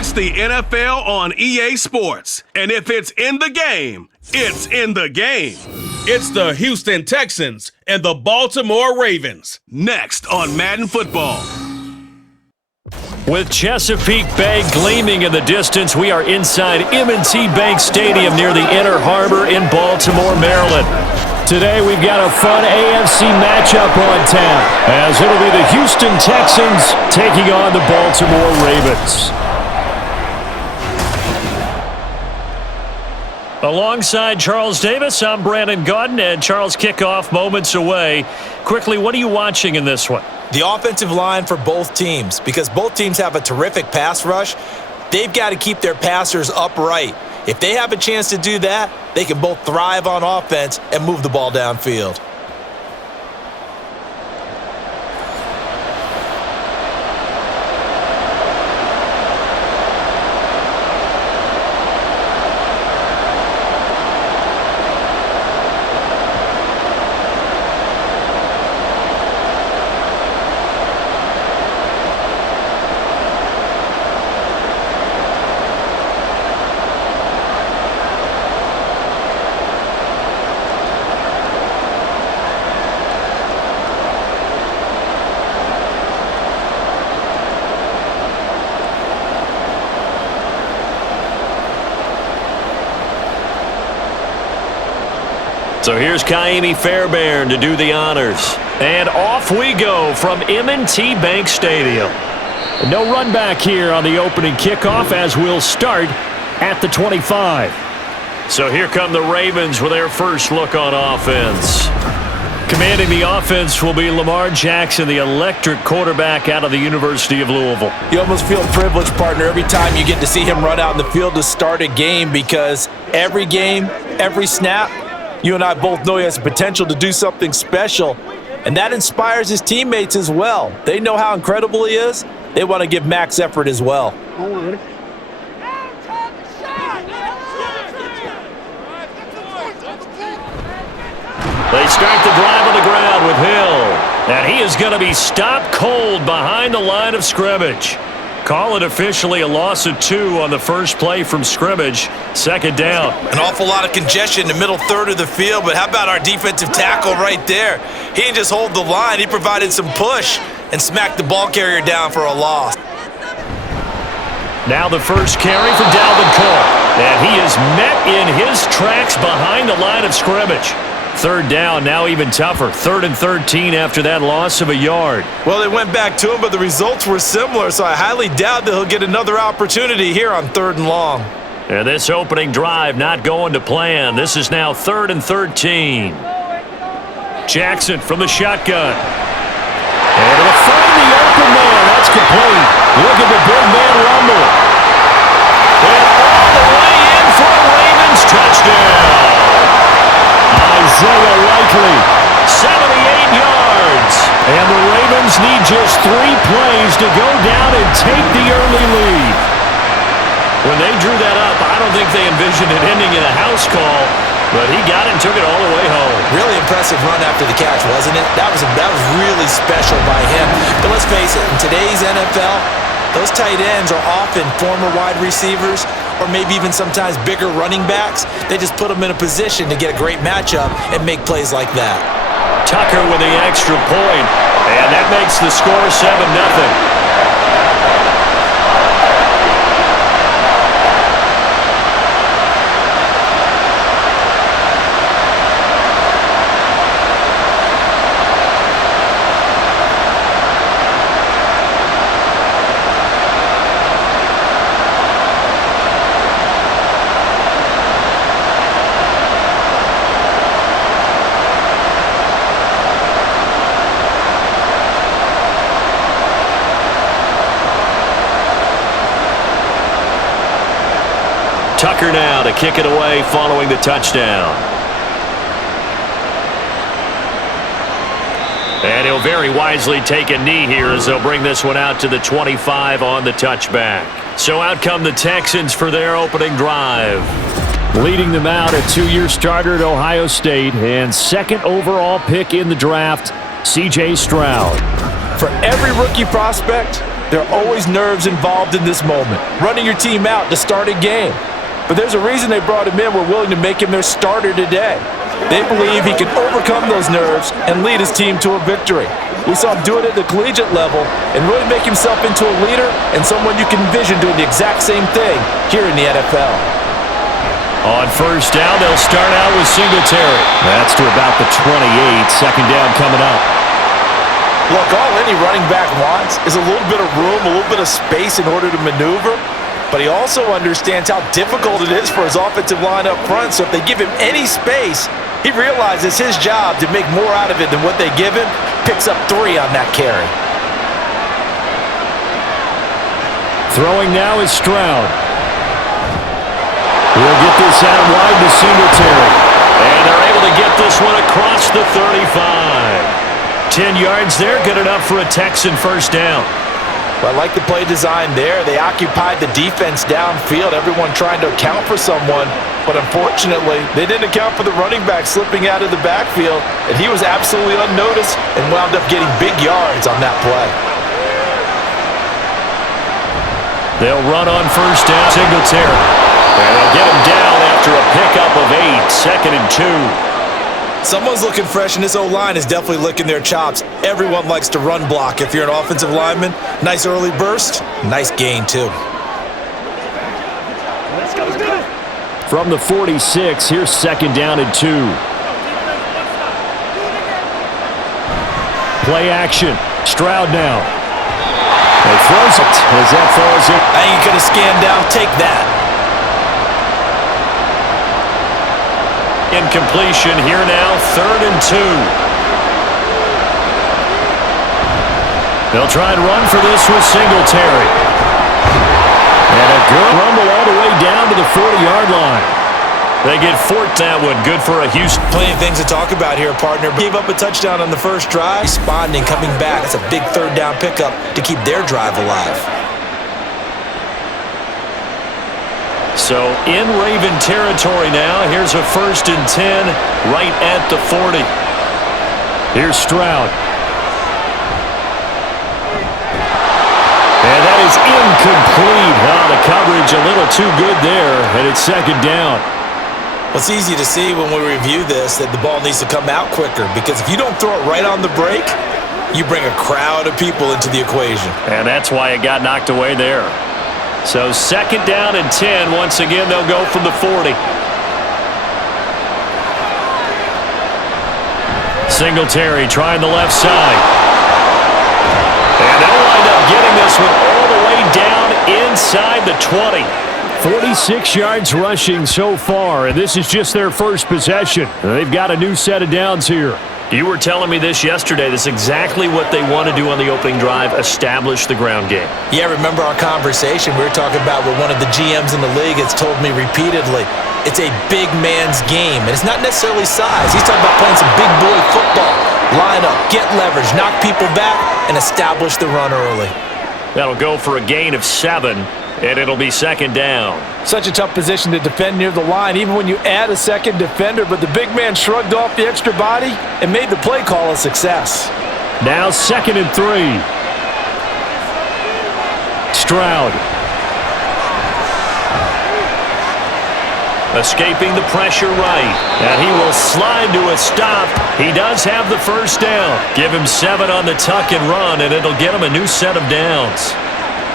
It's the NFL on EA Sports. And if it's in the game, it's in the game. It's the Houston Texans and the Baltimore Ravens. Next on Madden Football. With Chesapeake Bay gleaming in the distance, we are inside M&T Bank Stadium near the Inner Harbor in Baltimore, Maryland. Today we've got a fun AFC matchup on tap, as it'll be the Houston Texans taking on the Baltimore Ravens. Alongside Charles Davis, I'm Brandon Gaudin, and Charles, kickoff moments away. Quickly, what are you watching in this one? The offensive line for both teams, because both teams have a terrific pass rush. They've got to keep their passers upright. If they have a chance to do that, they can both thrive on offense and move the ball downfield. So here's Kaimi Fairbairn to do the honors. And off we go from M&T Bank Stadium. No run back here on the opening kickoff, as we'll start at the 25. So here come the Ravens with their first look on offense. Commanding the offense will be Lamar Jackson, the electric quarterback out of the University of Louisville. You almost feel privileged, partner, every time you get to see him run out in the field to start a game, because every game, every snap, you and I both know he has the potential to do something special, and that inspires his teammates as well. They know how incredible he is. They want to give max effort as well. They start the drive on the ground with Hill, and he is going to be stopped cold behind the line of scrimmage. Call it officially a loss of 2 on the first play from scrimmage. Second down. An awful lot of congestion in the middle third of the field, but how about our defensive tackle right there? He didn't just hold the line, he provided some push and smacked the ball carrier down for a loss. Now the first carry for Dalvin Cook, and he is met in his tracks behind the line of scrimmage. Third down, now even tougher. 3rd and 13 after that loss of a yard. Well, they went back to him, but the results were similar, so I highly doubt that he'll get another opportunity here on 3rd and long. And this opening drive not going to plan. This is now 3rd and 13. Jackson from the shotgun. And it'll find the open man. That's complete. Look at the big man rumble. And all the way in for a Ravens touchdown. Isaiah Likely, 78 yards. And the Ravens need just 3 plays to go down and take the early lead. When they drew that up, I don't think they envisioned it ending in a house call, but he got it and took it all the way home. Really impressive run after the catch, wasn't it? That was really special by him. But let's face it, in today's NFL, those tight ends are often former wide receivers, or maybe even sometimes bigger running backs. They just put them in a position to get a great matchup and make plays like that. Tucker with the extra point, and that makes the score 7-0. Tucker now to kick it away following the touchdown. And he'll very wisely take a knee here as they'll bring this one out to the 25 on the touchback. So out come the Texans for their opening drive. Leading them out, a 2-year starter at Ohio State and 2nd overall pick in the draft, C.J. Stroud. For every rookie prospect, There are always nerves involved in this moment, running your team out to start a game. But there's a reason they brought him in. We're willing to make him their starter today. They believe he can overcome those nerves and lead his team to a victory. We saw him do it at the collegiate level and really make himself into a leader and someone you can envision doing the exact same thing here in the NFL. On first down, they'll start out with Singletary. That's to about the 28. Second down coming up. Look, all any running back wants is a little bit of room, a little bit of space in order to maneuver. But he also understands how difficult it is for his offensive line up front. So if they give him any space, he realizes his job to make more out of it than what they give him. Picks up 3 on that carry. Throwing now is Stroud. He'll get this out wide to Singletary. And they're able to get this one across the 35. 10 yards there, good enough for a Texan first down. But I like the play design there. They occupied the defense downfield, everyone trying to account for someone. But unfortunately, they didn't account for the running back slipping out of the backfield, and he was absolutely unnoticed and wound up getting big yards on that play. They'll run on first down, Singletary. And they'll get him down after a pickup of 8, 2nd and 2. Someone's looking fresh, and this O-line is definitely licking their chops. Everyone likes to run block if you're an offensive lineman. Nice early burst, nice gain too. From the 46, here's second down and 2. Play action. Stroud now. He throws it as that falls in. I ain't gonna scan down, take that. Incompletion here now, 3rd and 2. They'll try and run for this with Singletary. And a good rumble all the way down to the 40-yard line. They get fourth. That one good for a Houston. Plenty of things to talk about here, partner. Gave up a touchdown on the first drive. Responding, coming back. That's a big 3rd down pickup to keep their drive alive. So in Raven territory now. Here's a 1st and 10 right at the 40. Here's Stroud. And that is incomplete. Oh, the coverage a little too good there, and it's 2nd down. Well, it's easy to see when we review this that the ball needs to come out quicker, because if you don't throw it right on the break, you bring a crowd of people into the equation. And that's why it got knocked away there. So 2nd down and 10. Once again, they'll go from the 40. Singletary trying the left side. And they'll wind up getting this one all the way down inside the 20. 46 yards rushing so far, and this is just their first possession. They've got a new set of downs here. You were telling me this yesterday. This is exactly what they want to do on the opening drive, establish the ground game. Yeah, remember our conversation? We were talking about what one of the GMs in the league has told me repeatedly. It's a big man's game, and it's not necessarily size. He's talking about playing some big boy football. Line up, get leverage, knock people back, and establish the run early. That'll go for a gain of 7, and it'll be 2nd down. Such a tough position to defend near the line, even when you add a second defender, but the big man shrugged off the extra body and made the play call a success. Now 2nd and 3. Stroud. Escaping the pressure right. And he will slide to a stop. He does have the first down. Give him 7 on the tuck and run, and it'll get him a new set of downs.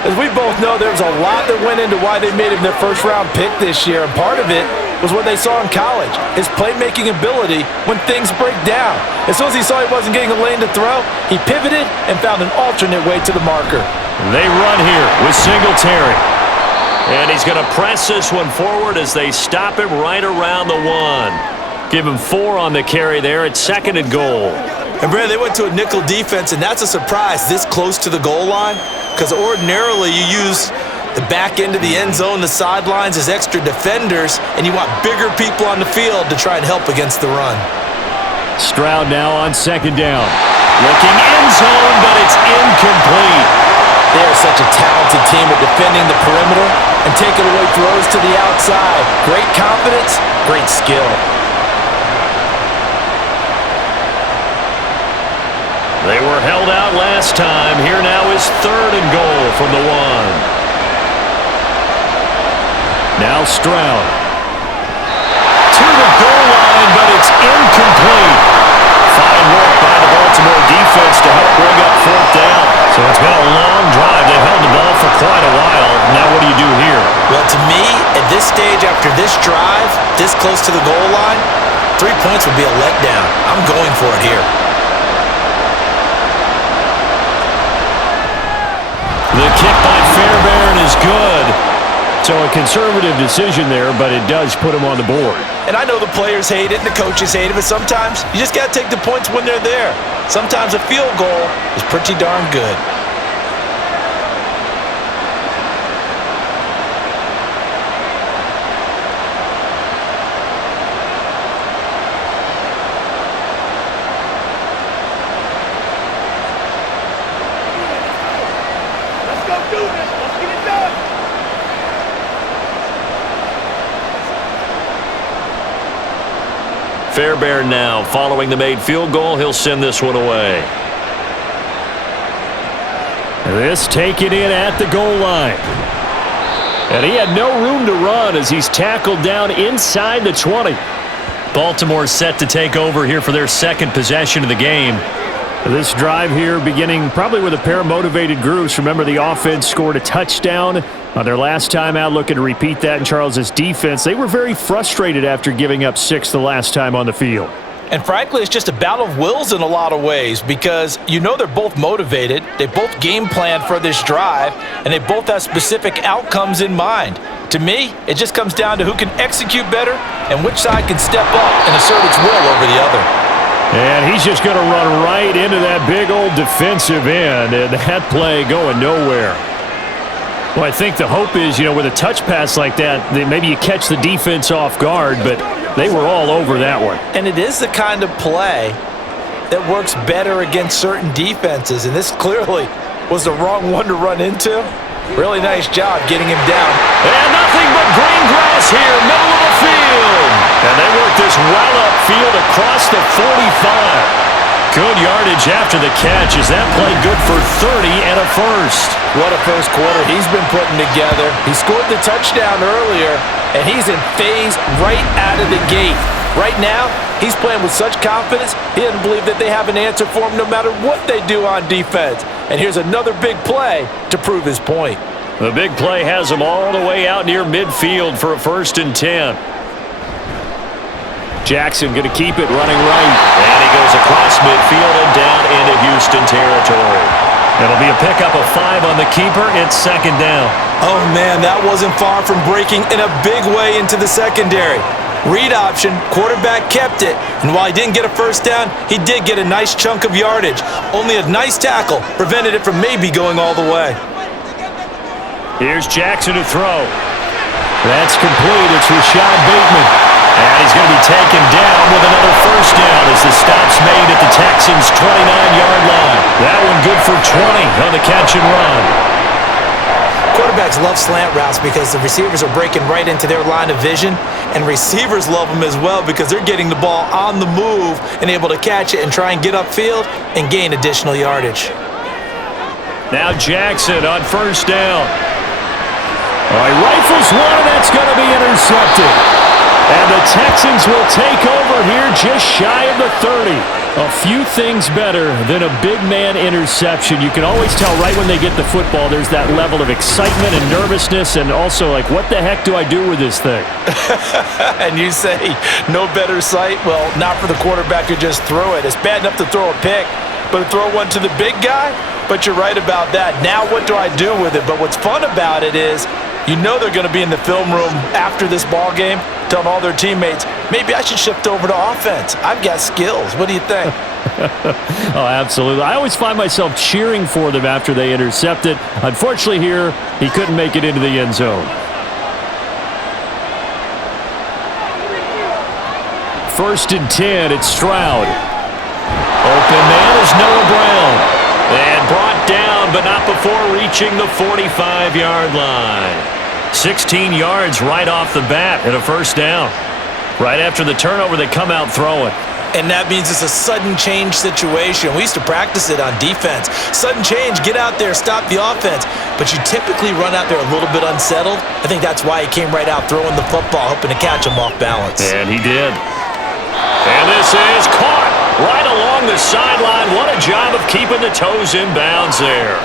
As we both know, there's a lot that went into why they made him their first-round pick this year, and part of it was what they saw in college, his playmaking ability when things break down. As soon as he saw he wasn't getting a lane to throw, he pivoted and found an alternate way to the marker. They run here with Singletary. And he's going to press this one forward as they stop him right around the 1. Give him 4 on the carry there. It's 2nd and goal. And Brad, they went to a nickel defense, and that's a surprise this close to the goal line, because ordinarily you use the back end of the end zone, the sidelines as extra defenders, and you want bigger people on the field to try and help against the run. Stroud now on 2nd down. Looking end zone, but it's incomplete. They are such a talented team at defending the perimeter and taking away throws to the outside. Great confidence, great skill. They were held out last time. Here now is 3rd and goal from the 1. Now Stroud. To the goal line, but it's incomplete. Fine work by the Baltimore defense to help bring up 4th down. So it's been a long drive. They've held the ball for quite a while. Now what do you do here? Well, to me, at this stage after this drive, this close to the goal line, 3 points would be a letdown. I'm going for it here. The kick by Fairbairn is good. So a conservative decision there, but it does put him on the board. And I know the players hate it and the coaches hate it, but sometimes you just got to take the points when they're there. Sometimes a field goal is pretty darn good. Fairbairn now following the made field goal. He'll send this one away. This taken in at the goal line. And he had no room to run as he's tackled down inside the 20. Baltimore set to take over here for their 2nd possession of the game. This drive here beginning probably with a pair of motivated groups. Remember, the offense scored a touchdown on their last time out, looking to repeat that in Charles's defense. They were very frustrated after giving up 6 the last time on the field. And frankly, it's just a battle of wills in a lot of ways because you know they're both motivated, they both game plan for this drive, and they both have specific outcomes in mind. To me, it just comes down to who can execute better and which side can step up and assert its will over the other. And he's just going to run right into that big old defensive end, and that play going nowhere. Well, I think the hope is, with a touch pass like that, that maybe you catch the defense off guard, but they were all over that one. And it is the kind of play that works better against certain defenses, and this clearly was the wrong one to run into. Really nice job getting him down. And nothing but green grass here, middle of the field. And they work this well upfield across the 45. Good yardage after the catch. Is that play good for 30 and a first? What a first quarter he's been putting together. He scored the touchdown earlier, and he's in phase right out of the gate. Right now, he's playing with such confidence, he doesn't believe that they have an answer for him no matter what they do on defense. And here's another big play to prove his point. The big play has him all the way out near midfield for a 1st and 10. Jackson going to keep it running right. And he goes across midfield and down into Houston territory. It'll be a pickup of 5 on the keeper. It's 2nd down. Oh, man, that wasn't far from breaking in a big way into the secondary. Read option, quarterback kept it, and while he didn't get a first down, he did get a nice chunk of yardage. Only a nice tackle prevented it from maybe going all the way. Here's Jackson to throw. That's complete. It's Rashad Bateman. And he's going to be taken down with another first down as the stop's made at the Texans' 29-yard line. That one good for 20 on the catch and run. Quarterbacks love slant routes because the receivers are breaking right into their line of vision, and receivers love them as well because they're getting the ball on the move and able to catch it and try and get upfield and gain additional yardage. Now Jackson on first down. All right, rifles one, and that's going to be intercepted. And the Texans will take over here just shy of the 30. A few things better than a big man interception. You can always tell right when they get the football, there's that level of excitement and nervousness, and also like, what the heck do I do with this thing? And you say, no better sight? Well, not for the quarterback to just throw it. It's bad enough to throw a pick, but to throw one to the big guy? But you're right about that. Now what do I do with it? But what's fun about it is, you know they're going to be in the film room after this ball game, telling all their teammates, maybe I should shift over to offense. I've got skills. What do you think? Oh, absolutely. I always find myself cheering for them after they intercept it. Unfortunately here, he couldn't make it into the end zone. 1st and 10, it's Stroud. Open man is Noah Brown. And brought down, but not before reaching the 45-yard line. 16 yards right off the bat and a first down. Right after the turnover, they come out throwing. And that means it's a sudden change situation. We used to practice it on defense. Sudden change, get out there, stop the offense. But you typically run out there a little bit unsettled. I think that's why he came right out throwing the football, hoping to catch him off balance. And he did. And this is caught right along the sideline. What a job of keeping the toes in bounds there.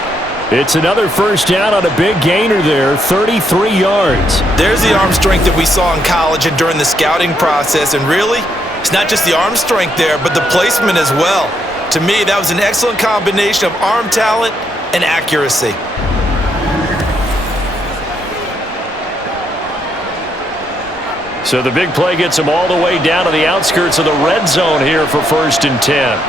It's another first down on a big gainer there, 33 yards. There's the arm strength that we saw in college and during the scouting process. And really, it's not just the arm strength there, but the placement as well. To me, that was an excellent combination of arm talent and accuracy. So the big play gets him all the way down to the outskirts of the red zone here for 1st and 10.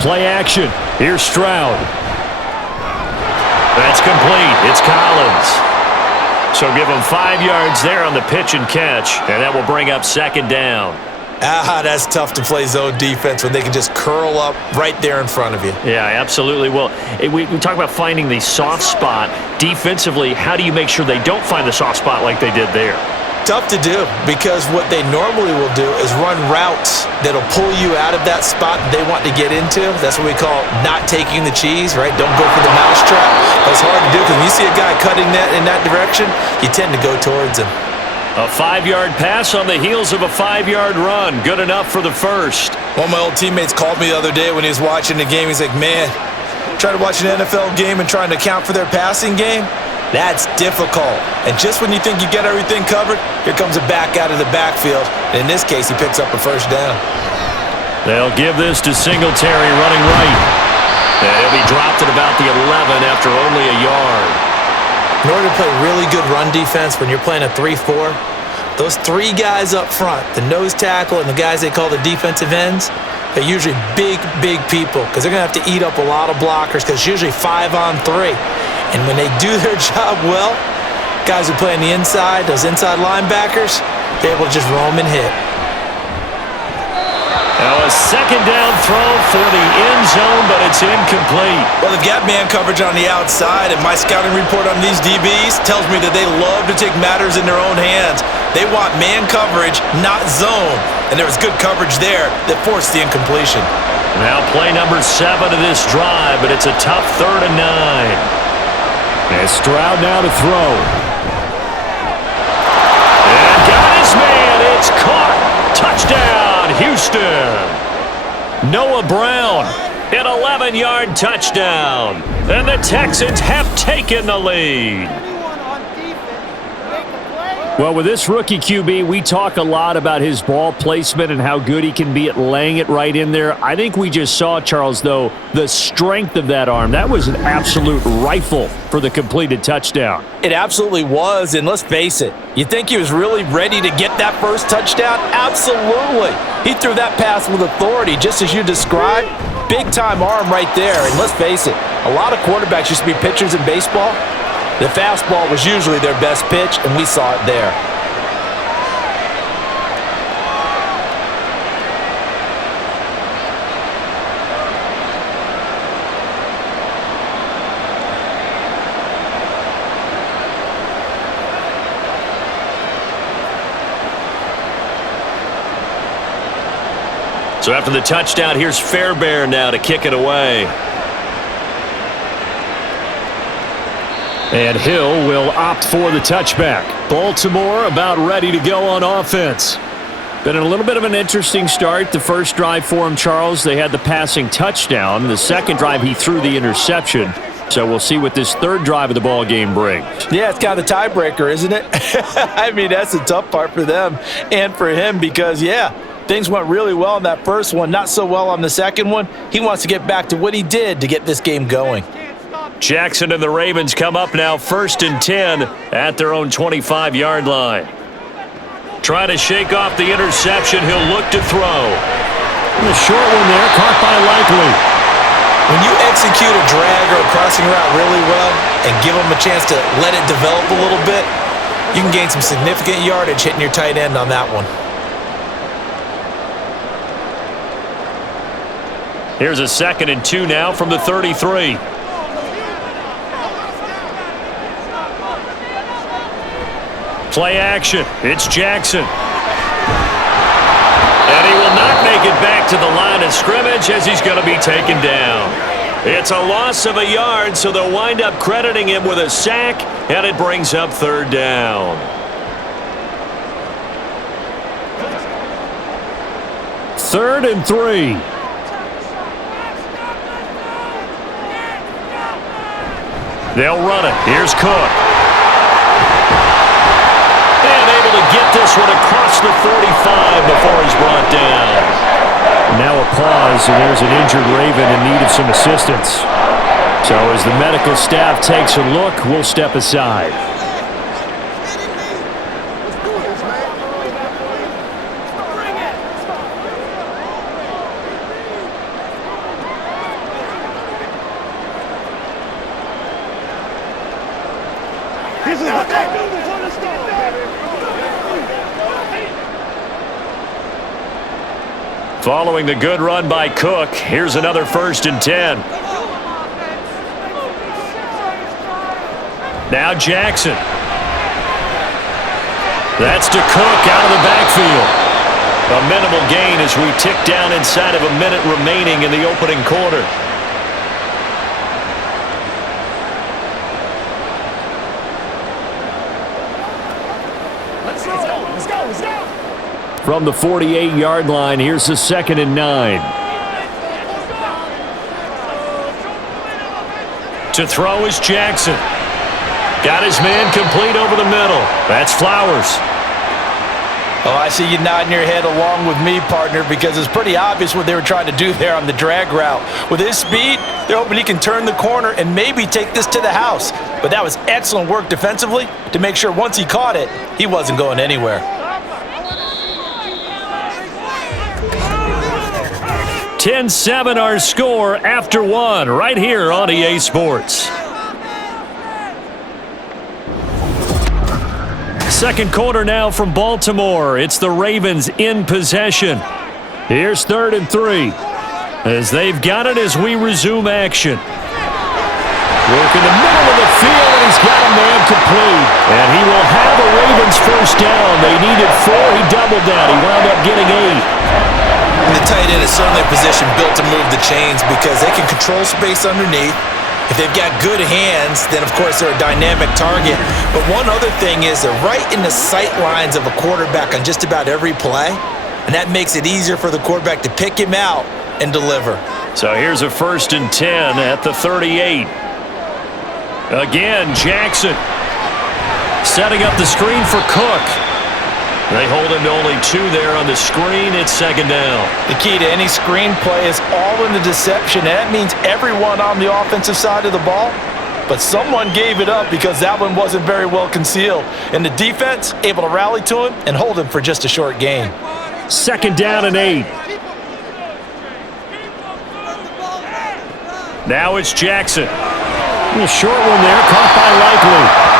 Play action. Here's Stroud. That's complete. It's Collins. So give him 5 yards there on the pitch and catch, and that will bring up 2nd down. That's tough to play zone defense when they can just curl up right there in front of you. Yeah, absolutely. Well, we talk about finding the soft spot. Defensively, how do you make sure they don't find the soft spot like they did there? Tough to do, because what they normally will do is run routes that'll pull you out of that spot that they want to get into. That's what we call not taking the cheese, right? Don't go for the mousetrap. That's hard to do, because when you see a guy cutting that in that direction, you tend to go towards him. A 5-yard pass on the heels of a 5-yard run. Good enough for the first. One of my old teammates called me the other day when he was watching the game. He's like, man, trying to watch an NFL game and trying to account for their passing game? That's difficult. And just when you think you get everything covered, here comes a back out of the backfield. And in this case, he picks up a first down. They'll give this to Singletary running right. And he'll be dropped at about the 11 after only a yard. In order to play really good run defense when you're playing a 3-4, those 3 guys up front, the nose tackle and the guys they call the defensive ends, they're usually big, big people, because they're going to have to eat up a lot of blockers, because it's usually 5 on 3. And when they do their job well, guys who play on the inside, those inside linebackers, they're able to just roam and hit. Now a 2nd down throw for the end zone, but it's incomplete. Well, they've got man coverage on the outside, and my scouting report on these DBs tells me that they love to take matters in their own hands. They want man coverage, not zone. And there was good coverage there that forced the incompletion. Now play number 7 of this drive, but it's a tough 3rd and 9. And Stroud now to throw. And got his man. It's caught. Touchdown, Houston. Noah Brown, an 11-yard touchdown. And the Texans have taken the lead. Well, with this rookie QB, we talk a lot about his ball placement and how good he can be at laying it right in there. I think we just saw, Charles, though, the strength of that arm. That was an absolute rifle for the completed touchdown. It absolutely was, and let's face it, you think he was really ready to get that first touchdown? Absolutely. He threw that pass with authority, just as you described. Big-time arm right there, and let's face it, a lot of quarterbacks used to be pitchers in baseball. The fastball was usually their best pitch, and we saw it there. So after the touchdown, here's Fairbairn now to kick it away. And Hill will opt for the touchback. Baltimore about ready to go on offense. Been a little bit of an interesting start. The first drive for him, Charles, they had the passing touchdown. The second drive, he threw the interception. So we'll see what this third drive of the ball game brings. Yeah, it's kind of the tiebreaker, isn't it? I mean, that's the tough part for them and for him because, yeah, things went really well on that first one, not so well on the second one. He wants to get back to what he did to get this game going. Jackson and the Ravens come up now 1st and 10 at their own 25-yard line. Trying to shake off the interception. He'll look to throw. The short one there, caught by Likely. When you execute a drag or a crossing route really well and give them a chance to let it develop a little bit, you can gain some significant yardage hitting your tight end on that one. Here's a 2nd and 2 now from the 33. Play action. It's Jackson. make it back to the line of scrimmage as he's going to be taken down. It's a loss of a yard, so they'll wind up crediting him with a sack, and it brings up third down. Third and 3. They'll run it. Here's Cook. And able to get this one across the 45 before he's brought down. Now a pause, and there's an injured Raven in need of some assistance. So as the medical staff takes a look, we'll step aside. Following the good run by Cook, here's another 1st and 10. Now Jackson. That's to Cook out of the backfield. A minimal gain as we tick down inside of a minute remaining in the opening quarter. Let's go. From the 48-yard line, here's the 2nd and 9. To throw is Jackson. Got his man complete over the middle. That's Flowers. Oh, I see you nodding your head along with me, partner, because it's pretty obvious what they were trying to do there on the drag route. With his speed, they're hoping he can turn the corner and maybe take this to the house. But that was excellent work defensively to make sure once he caught it, he wasn't going anywhere. 10-7 our score after one right here on EA Sports. Second quarter now from Baltimore. It's the Ravens in possession. Here's 3rd and 3. As they've got it as we resume action. Work in the middle of the field, and he's got a man complete. And he will have a Ravens first down. They needed 4. He doubled down. He wound up getting 8. And the tight end is certainly a position built to move the chains because they can control space underneath. If they've got good hands, then of course they're a dynamic target. But one other thing is they're right in the sight lines of a quarterback on just about every play. And that makes it easier for the quarterback to pick him out and deliver. So here's a 1st and 10 at the 38. Again, Jackson setting up the screen for Cook. They hold him to only 2 there on the screen. It's 2nd down. The key to any screen play is all in the deception. And that means everyone on the offensive side of the ball. But someone gave it up because that one wasn't very well concealed. And the defense able to rally to him and hold him for just a short gain. 2nd down and 8. Now it's Jackson. A short one there, caught by Likely.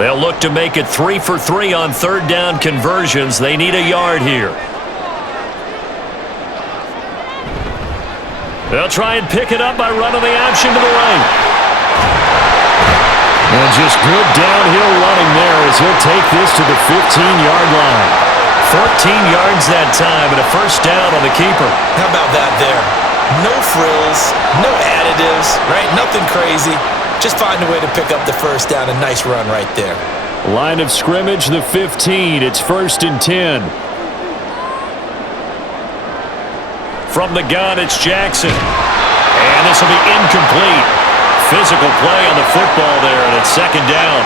They'll look to make it 3 for 3 on 3rd down conversions. They need a yard here. They'll try and pick it up by running the option to the right. And just good downhill running there as he'll take this to the 15-yard line. 14 yards that time and a first down on the keeper. How about that there? No frills, no additives, right? Nothing crazy. Just find a way to pick up the first down. A nice run right there. Line of scrimmage, the 15. It's 1st and 10. From the gun, it's Jackson. And this will be incomplete. Physical play on the football there, and it's 2nd down.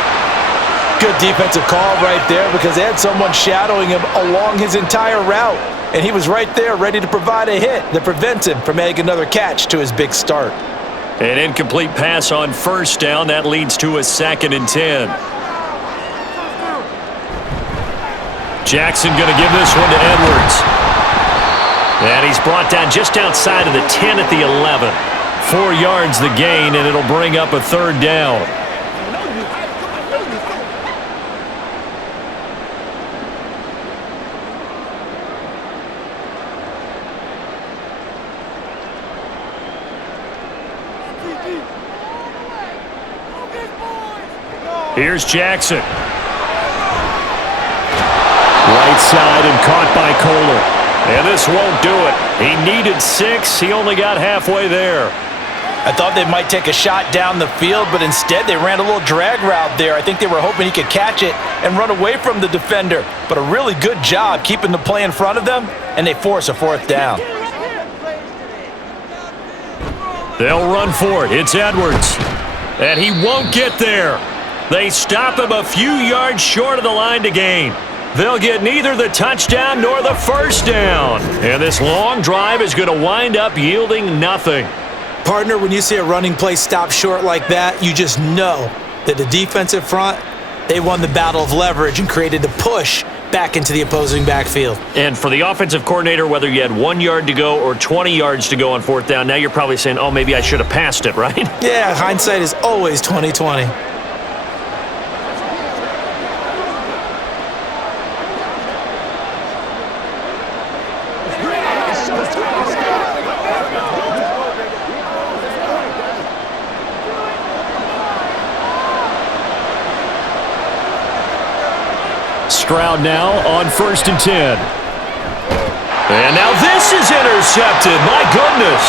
Good defensive call right there because they had someone shadowing him along his entire route. And he was right there ready to provide a hit that prevents him from making another catch to his big start. An incomplete pass on first down. That leads to a 2nd and 10. Jackson going to give this one to Edwards. And he's brought down just outside of the 10 at the 11. 4 yards the gain, and it'll bring up a 3rd down. Here's Jackson. Right side and caught by Kohler. And this won't do it. He needed 6. He only got halfway there. I thought they might take a shot down the field, but instead they ran a little drag route there. I think they were hoping he could catch it and run away from the defender. But a really good job keeping the play in front of them, and they force a 4th down. They'll run for it. It's Edwards. And he won't get there. They stop him a few yards short of the line to gain. They'll get neither the touchdown nor the first down. And this long drive is going to wind up yielding nothing. Partner, when you see a running play stop short like that, you just know that the defensive front, they won the battle of leverage and created the push back into the opposing backfield. And for the offensive coordinator, whether you had 1 yard to go or 20 yards to go on 4th down, now you're probably saying, oh, maybe I should have passed it, right? Yeah, hindsight is always 20/20. Stroud now on 1st and 10. And now this is intercepted. My goodness.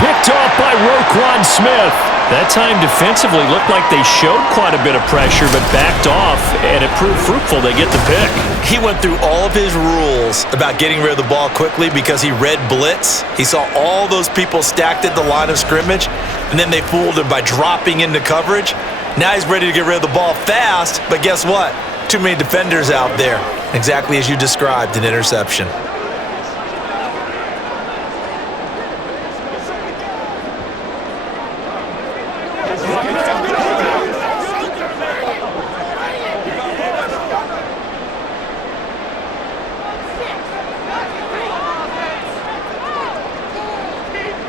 Picked off by Roquan Smith. That time defensively looked like they showed quite a bit of pressure but backed off, and it proved fruitful. They get the pick. He went through all of his rules about getting rid of the ball quickly because he read blitz. He saw all those people stacked at the line of scrimmage, and then they fooled him by dropping into coverage. Now he's ready to get rid of the ball fast, but guess what? Too many defenders out there. Exactly as you described, an interception.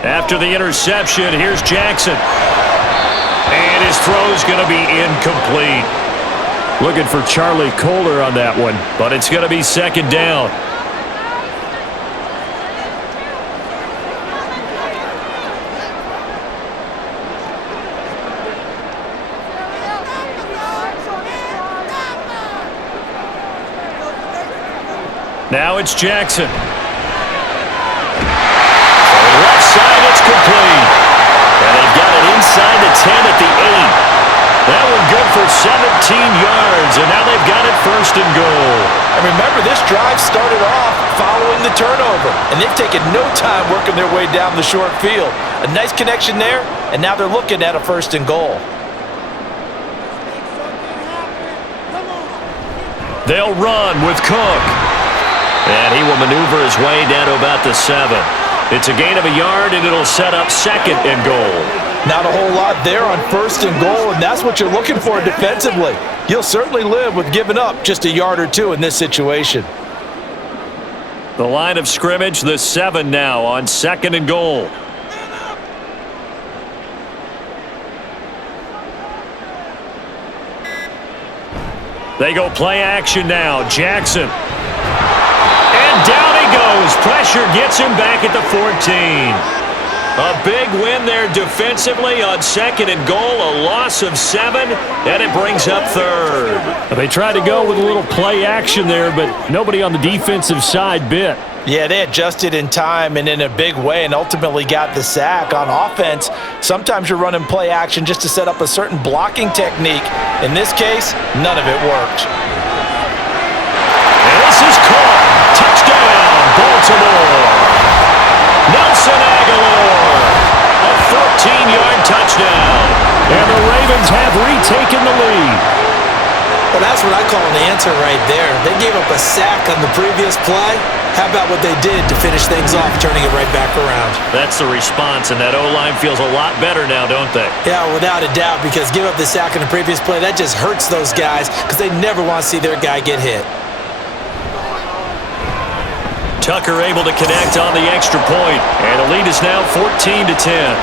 After the interception, here's Jackson. And his throw's going to be incomplete. Looking for Charlie Kohler on that one, but it's going to be 2nd down. Now it's Jackson. Left side, it's complete. And they've got it inside the 10 at the 8. That one good for 17 yards, and now they've got it 1st and goal. And remember, this drive started off following the turnover, and they've taken no time working their way down the short field. A nice connection there, and now they're looking at a 1st and goal. They'll run with Cook. And he will maneuver his way down to about the 7. It's a gain of a yard, and it'll set up 2nd and goal. Not a whole lot there on 1st and goal, and that's what you're looking for defensively. You'll certainly live with giving up just a yard or 2 in this situation. The line of scrimmage, the 7 now on 2nd and goal. They go play action now. Jackson. And down he goes. Pressure gets him back at the 14. A big win there defensively on 2nd and goal. A loss of 7, and it brings up 3rd. They tried to go with a little play action there, but nobody on the defensive side bit. Yeah, they adjusted in time and in a big way and ultimately got the sack. On offense, sometimes you're running play action just to set up a certain blocking technique. In this case, none of it worked. And this is caught. Touchdown, Baltimore. Nelson Aguilar, a 14-yard touchdown. And the Ravens have retaken the lead. Well, that's what I call an answer right there. They gave up a sack on the previous play. How about what they did to finish things off, turning it right back around? That's the response, and that O-line feels a lot better now, don't they? Yeah, without a doubt, because give up the sack on the previous play, that just hurts those guys because they never want to see their guy get hit. Tucker able to connect on the extra point, and the lead is now 14-10.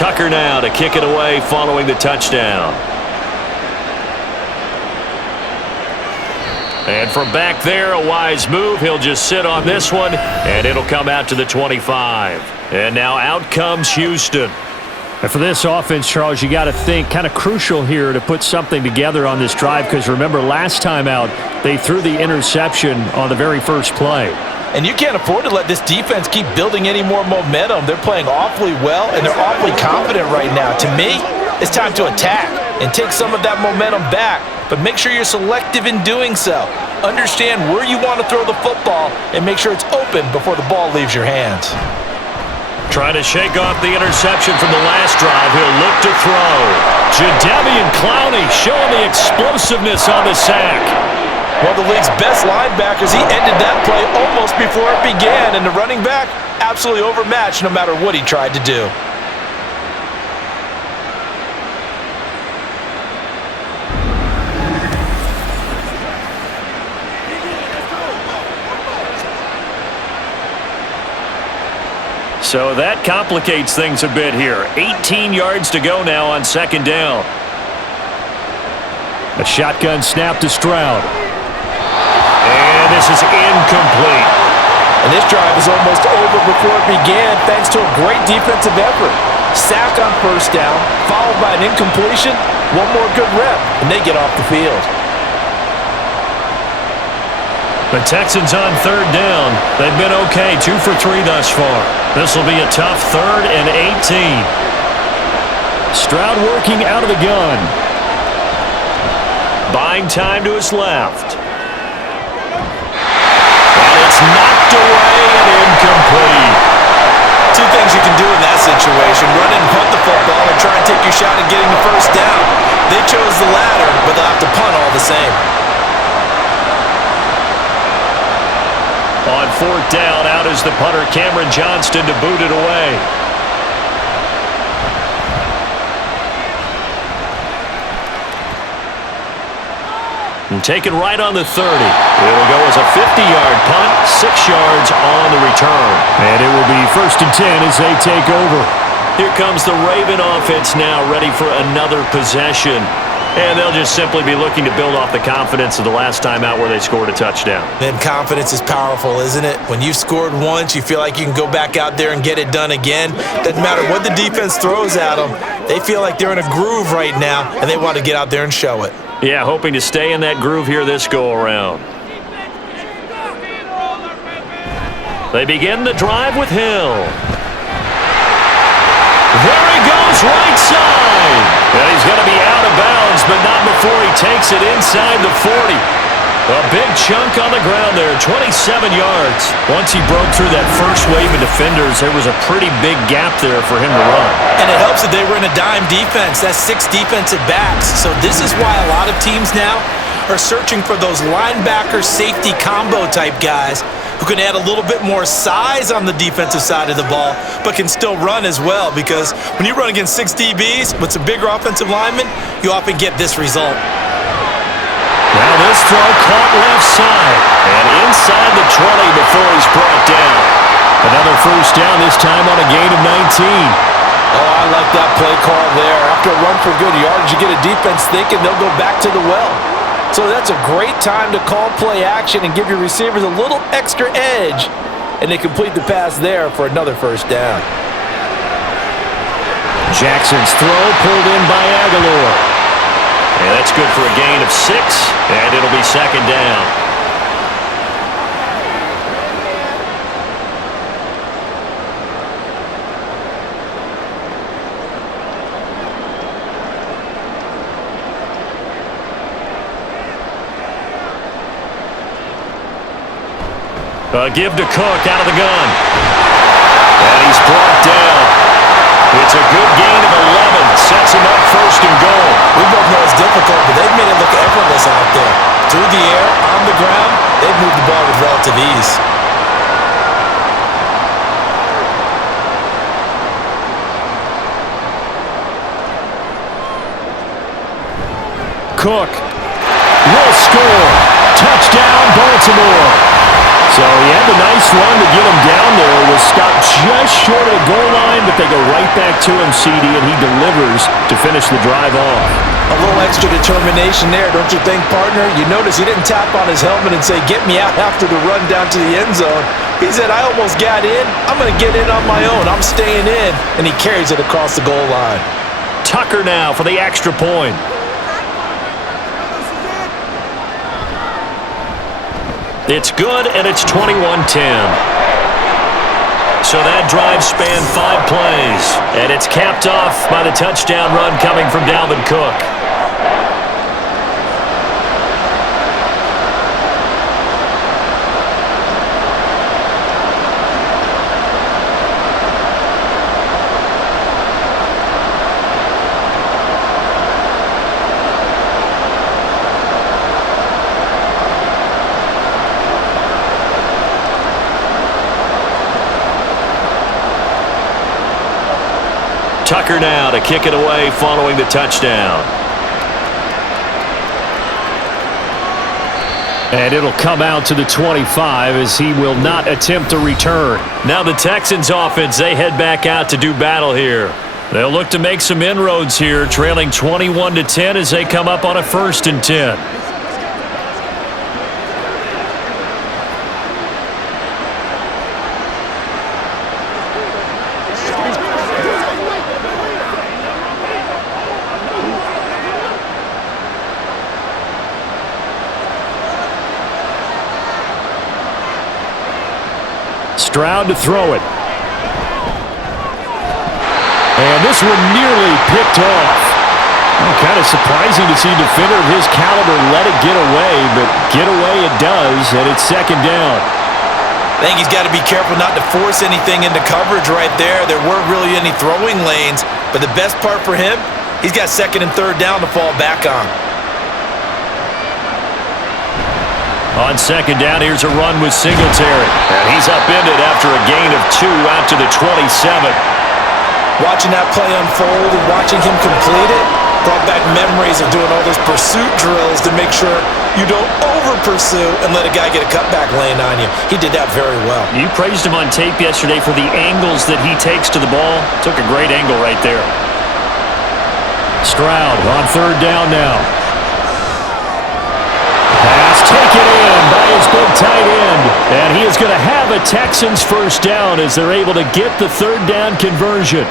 Tucker now to kick it away following the touchdown. And from back there, a wise move. He'll just sit on this one, and it'll come out to the 25. And now out comes Houston. And for this offense, Charles, you got to think kind of crucial here to put something together on this drive, because remember last time out, they threw the interception on the very first play. And you can't afford to let this defense keep building any more momentum. They're playing awfully well, and they're awfully confident right now. To me, it's time to attack and take some of that momentum back, but make sure you're selective in doing so. Understand where you want to throw the football and make sure it's open before the ball leaves your hands. Trying to shake off the interception from the last drive. He'll look to throw. Jadeveon Clowney showing the explosiveness on the sack. One of the league's best linebackers, he ended that play almost before it began, and the running back absolutely overmatched no matter what he tried to do. So that complicates things a bit here. 18 yards to go now on second down. A shotgun snap to Stroud. And this is incomplete. And this drive is almost over before it began thanks to a great defensive effort. Sack on first down, followed by an incompletion. One more good rep, and they get off the field. The Texans on third down. They've been okay, 2 for 3 thus far. This will be a tough 3rd and 18. Stroud working out of the gun. Buying time to his left. And it's knocked away and incomplete. Two things you can do in that situation: run and punt the football and try and take your shot at getting the first down. They chose the latter, but they'll have to punt all the same. On 4th down, out is the punter, Cameron Johnston, to boot it away. And taken right on the 30. It'll go as a 50-yard punt, 6 yards on the return. And it will be 1st and 10 as they take over. Here comes the Raven offense now, ready for another possession. And they'll just simply be looking to build off the confidence of the last time out where they scored a touchdown. And confidence is powerful, isn't it? When you've scored once, you feel like you can go back out there and get it done again. Doesn't matter what the defense throws at them. They feel like they're in a groove right now, and they want to get out there and show it. Yeah, hoping to stay in that groove here this go-around. They begin the drive with Hill. There he goes, right side. And he's going to be out of bounds, but not before he takes it inside the 40. A big chunk on the ground there, 27 yards. Once he broke through that first wave of defenders, there was a pretty big gap there for him to run. And it helps that they were in a dime defense. That's 6 defensive backs. So this is why a lot of teams now are searching for those linebacker safety combo type guys who can add a little bit more size on the defensive side of the ball, but can still run as well, because when you run against 6 DBs with some bigger offensive linemen, you often get this result. Now this throw caught left side, and inside the 20 before he's brought down. Another first down, this time on a gain of 19. Oh, I like that play call there. After a run for good yards, you get a defense thinking they'll go back to the well. So that's a great time to call play action and give your receivers a little extra edge. And they complete the pass there for another first down. Jackson's throw pulled in by Aguilar. And that's good for a gain of 6, and it'll be second down. Give to Cook out of the gun. And he's brought down. It's a good gain of 11. Sets him up 1st and goal. We both know it's difficult, but they've made it look effortless out there. Through the air, on the ground, they've moved the ball with relative ease. Cook will score. Touchdown, Baltimore. So he had the nice run to get him down there. Was stopped just short of the goal line, but they go right back to him, CD, and he delivers to finish the drive off. A little extra determination there, don't you think, partner? You notice he didn't tap on his helmet and say, "Get me out," after the run down to the end zone. He said, "I almost got in. I'm going to get in on my own. I'm staying in." And he carries it across the goal line. Tucker now for the extra point. It's good, and it's 21-10. So that drive spanned 5 plays, and it's capped off by the touchdown run coming from Dalvin Cook. Tucker now to kick it away following the touchdown. And it'll come out to the 25 as he will not attempt a return. Now the Texans offense, they head back out to do battle here. They'll look to make some inroads here, trailing 21-10 as they come up on a 1st and 10. Stroud to throw it. And this one nearly picked off. Kind of surprising to see a defender of his caliber let it get away, but get away it does, and it's 2nd down. I think he's got to be careful not to force anything into coverage right there. There weren't really any throwing lanes, but the best part for him, he's got 2nd and 3rd down to fall back on. On 2nd down, here's a run with Singletary. And he's upended after a gain of 2 out to the 27. Watching that play unfold and watching him complete it brought back memories of doing all those pursuit drills to make sure you don't over-pursue and let a guy get a cutback lane on you. He did that very well. You praised him on tape yesterday for the angles that he takes to the ball. Took a great angle right there. Stroud on 3rd down now. Pass taken in by his big tight end. And he is going to have a Texans 1st down as they're able to get the 3rd down conversion.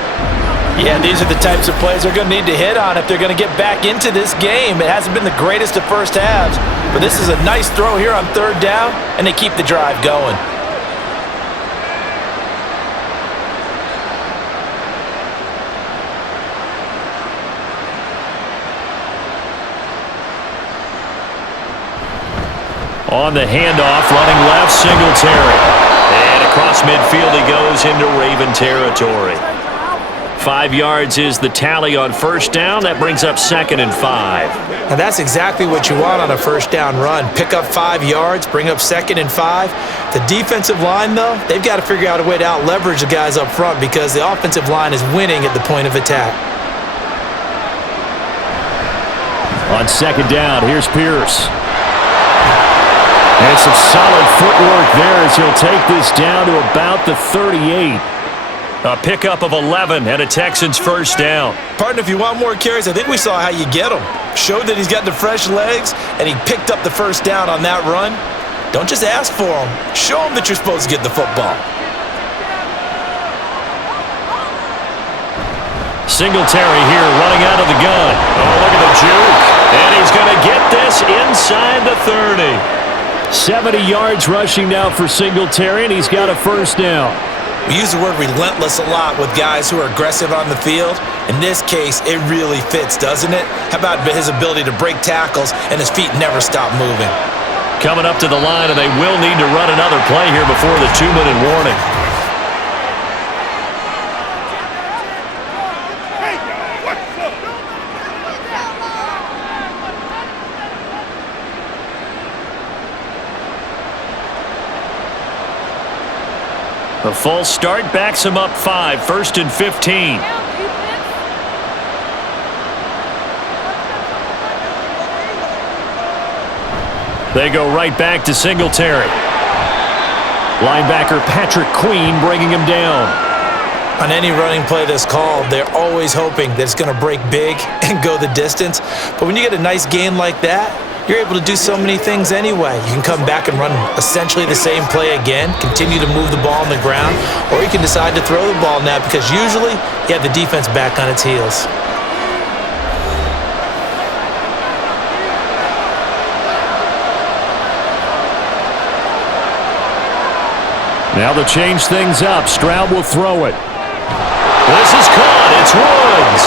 Yeah, these are the types of plays they're going to need to hit on if they're going to get back into this game. It hasn't been the greatest of first halves, but this is a nice throw here on 3rd down, and they keep the drive going. On the handoff, running left, Singletary. And across midfield he goes into Raven territory. 5 yards is the tally on 1st down. That brings up 2nd and 5. And that's exactly what you want on a 1st down run. Pick up 5 yards, bring up 2nd and 5. The defensive line, though, they've got to figure out a way to out-leverage the guys up front because the offensive line is winning at the point of attack. On 2nd down, here's Pierce. And some solid footwork there as he'll take this down to about the 38. A pickup of 11 and a Texans 1st down. Partner, if you want more carries, I think we saw how you get him. Showed that he's got the fresh legs, and he picked up the 1st down on that run. Don't just ask for him. Show him that you're supposed to get the football. Singletary here running out of the gun. Oh, look at the juke. And he's going to get this inside the 30. 70 yards rushing now for Singletary, and he's got a 1st down. We use the word relentless a lot with guys who are aggressive on the field. In this case, it really fits, doesn't it? How about his ability to break tackles and his feet never stop moving? Coming up to the line, and they will need to run another play here before the 2-minute warning. A false start backs him up 5, 1st and 15. They go right back to Singletary. Linebacker Patrick Queen bringing him down. On any running play that's called, they're always hoping that it's going to break big and go the distance. But when you get a nice gain like that, you're able to do so many things anyway. You can come back and run essentially the same play again, continue to move the ball on the ground, or you can decide to throw the ball now because usually you have the defense back on its heels. Now they'll change things up. Stroud will throw it. This is caught. It's Woods.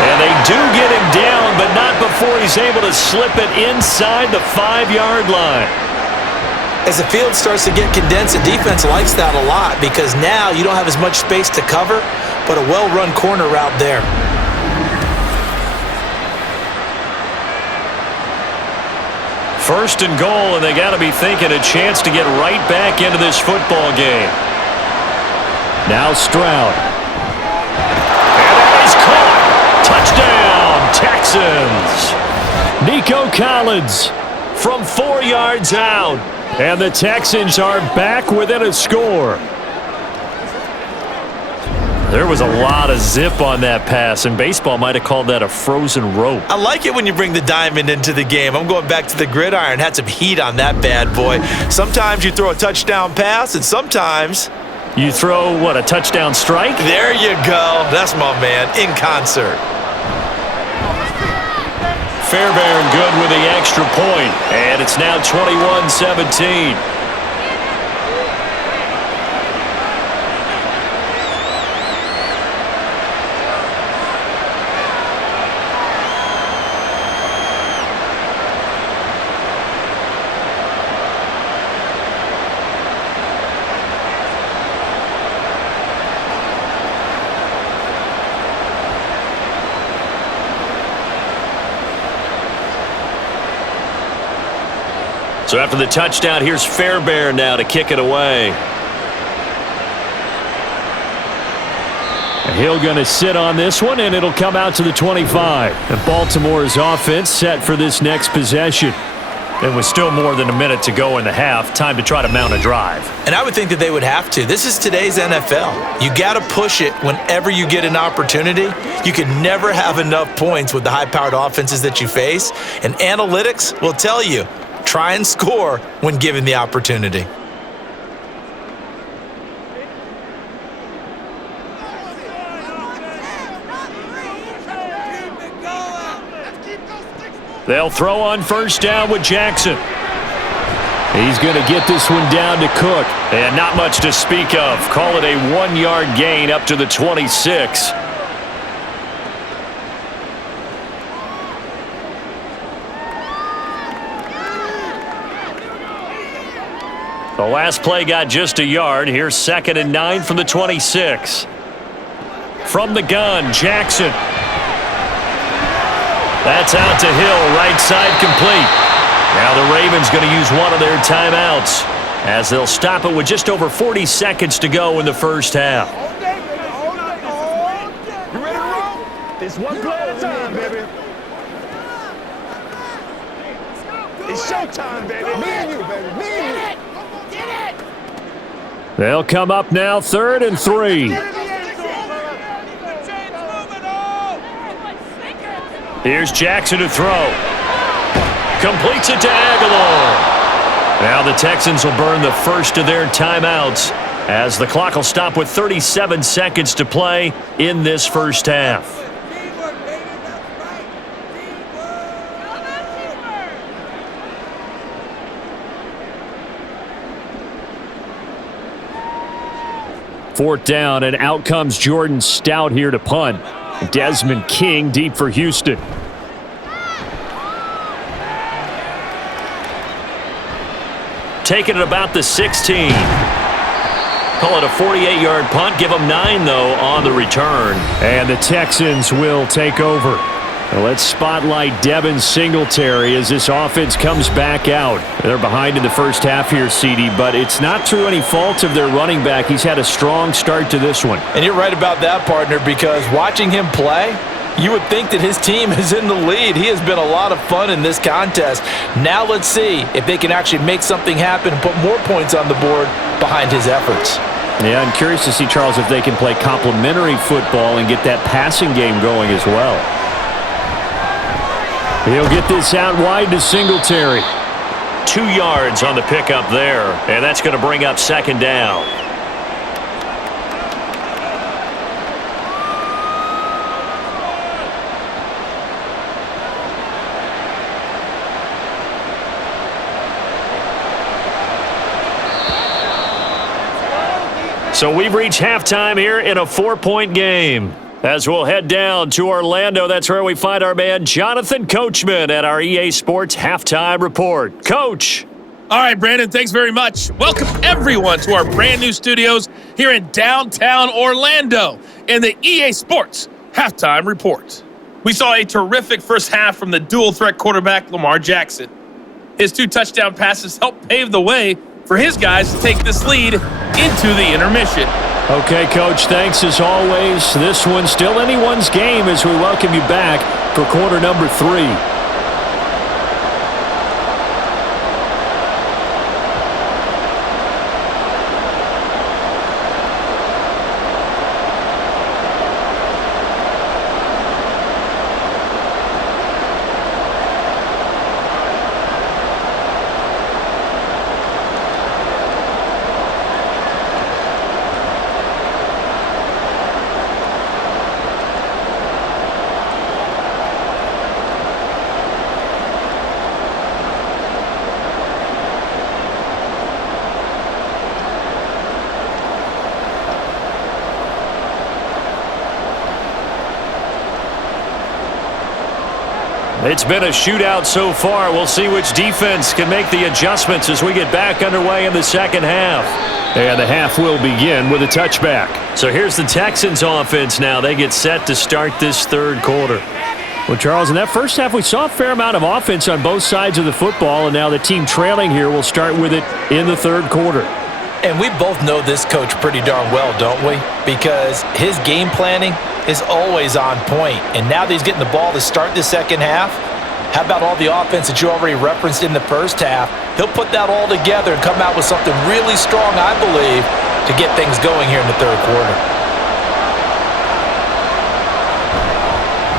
And they do get him down, but not before he's able to slip it inside the 5-yard line. As the field starts to get condensed, the defense likes that a lot because now you don't have as much space to cover, but a well-run corner route there. First and goal, and they got to be thinking a chance to get right back into this football game. Now Stroud. And that is caught. Touchdown, Texans. Nico Collins from 4 yards out. And the Texans are back within a score. There was a lot of zip on that pass, and baseball might have called that a frozen rope. I like it when you bring the diamond into the game. I'm going back to the gridiron. Had some heat on that bad boy. Sometimes you throw a touchdown pass, and sometimes you throw, what, a touchdown strike? There you go. That's my man, in concert. Fairbairn good with the extra point, and it's now 21-17. So after the touchdown, here's Fairbairn now to kick it away. Hill going to sit on this one, and it'll come out to the 25. And Baltimore's offense set for this next possession. There was still more than a minute to go in the half. Time to try to mount a drive. And I would think that they would have to. This is today's NFL. You got to push it whenever you get an opportunity. You can never have enough points with the high-powered offenses that you face. And analytics will tell you, try and score when given the opportunity. They'll throw on first down with Jackson. He's going to get this one down to Cook. And not much to speak of. Call it a 1-yard gain up to the 26. The last play got just a yard. Here's 2nd and 9 from the 26. From the gun, Jackson. That's out to Hill, right side complete. Now the Ravens going to use one of their timeouts as they'll stop it with just over 40 seconds to go in the first half. You ready to roll? It's one play at a time, baby. It's showtime, baby. Me and you, baby. Me and you. They'll come up now 3rd and 3. Here's Jackson to throw. Completes it to Aguilar. Now the Texans will burn the first of their timeouts as the clock will stop with 37 seconds to play in this first half. Fourth down, and out comes Jordan Stout here to punt. Desmond King deep for Houston. Taking it about the 16. Call it a 48-yard punt. Give them 9, though, on the return. And the Texans will take over. Now let's spotlight Devin Singletary as this offense comes back out. They're behind in the first half here, CD, but it's not through any fault of their running back. He's had a strong start to this one. And you're right about that, partner, because watching him play, You would think that his team is in the lead. He has been a lot of fun in this contest. Now let's see if they can actually make something happen and put more points on the board behind his efforts. Yeah, I'm curious to see, Charles, if they can play complementary football and get that passing game going as well. He'll get this out wide to Singletary. 2 yards on the pickup there, and that's going to bring up second down. So we've reached halftime here in a 4-point game. As we'll head down to Orlando, that's where we find our man Jonathan Coachman at our EA Sports Halftime Report. Coach. All right, Brandon, thanks very much. Welcome, everyone, to our brand new studios here in downtown Orlando in the EA Sports Halftime Report. We saw a terrific first half from the dual-threat quarterback, Lamar Jackson. His 2 touchdown passes helped pave the way for his guys to take this lead into the intermission. Okay, Coach, thanks as always. This one's still anyone's game as we welcome you back for quarter number 3. It's been a shootout so far. We'll see which defense can make the adjustments as we get back underway in the second half. And the half will begin with a touchback. So here's the Texans offense now. They get set to start this third quarter. Well, Charles, in that first half, we saw a fair amount of offense on both sides of the football, and now the team trailing here will start with it in the third quarter. And we both know this coach pretty darn well, don't we? Because his game planning is always on point. And now that he's getting the ball to start the second half, how about all the offense that you already referenced in the first half? He'll put that all together and come out with something really strong, I believe, to get things going here in the third quarter.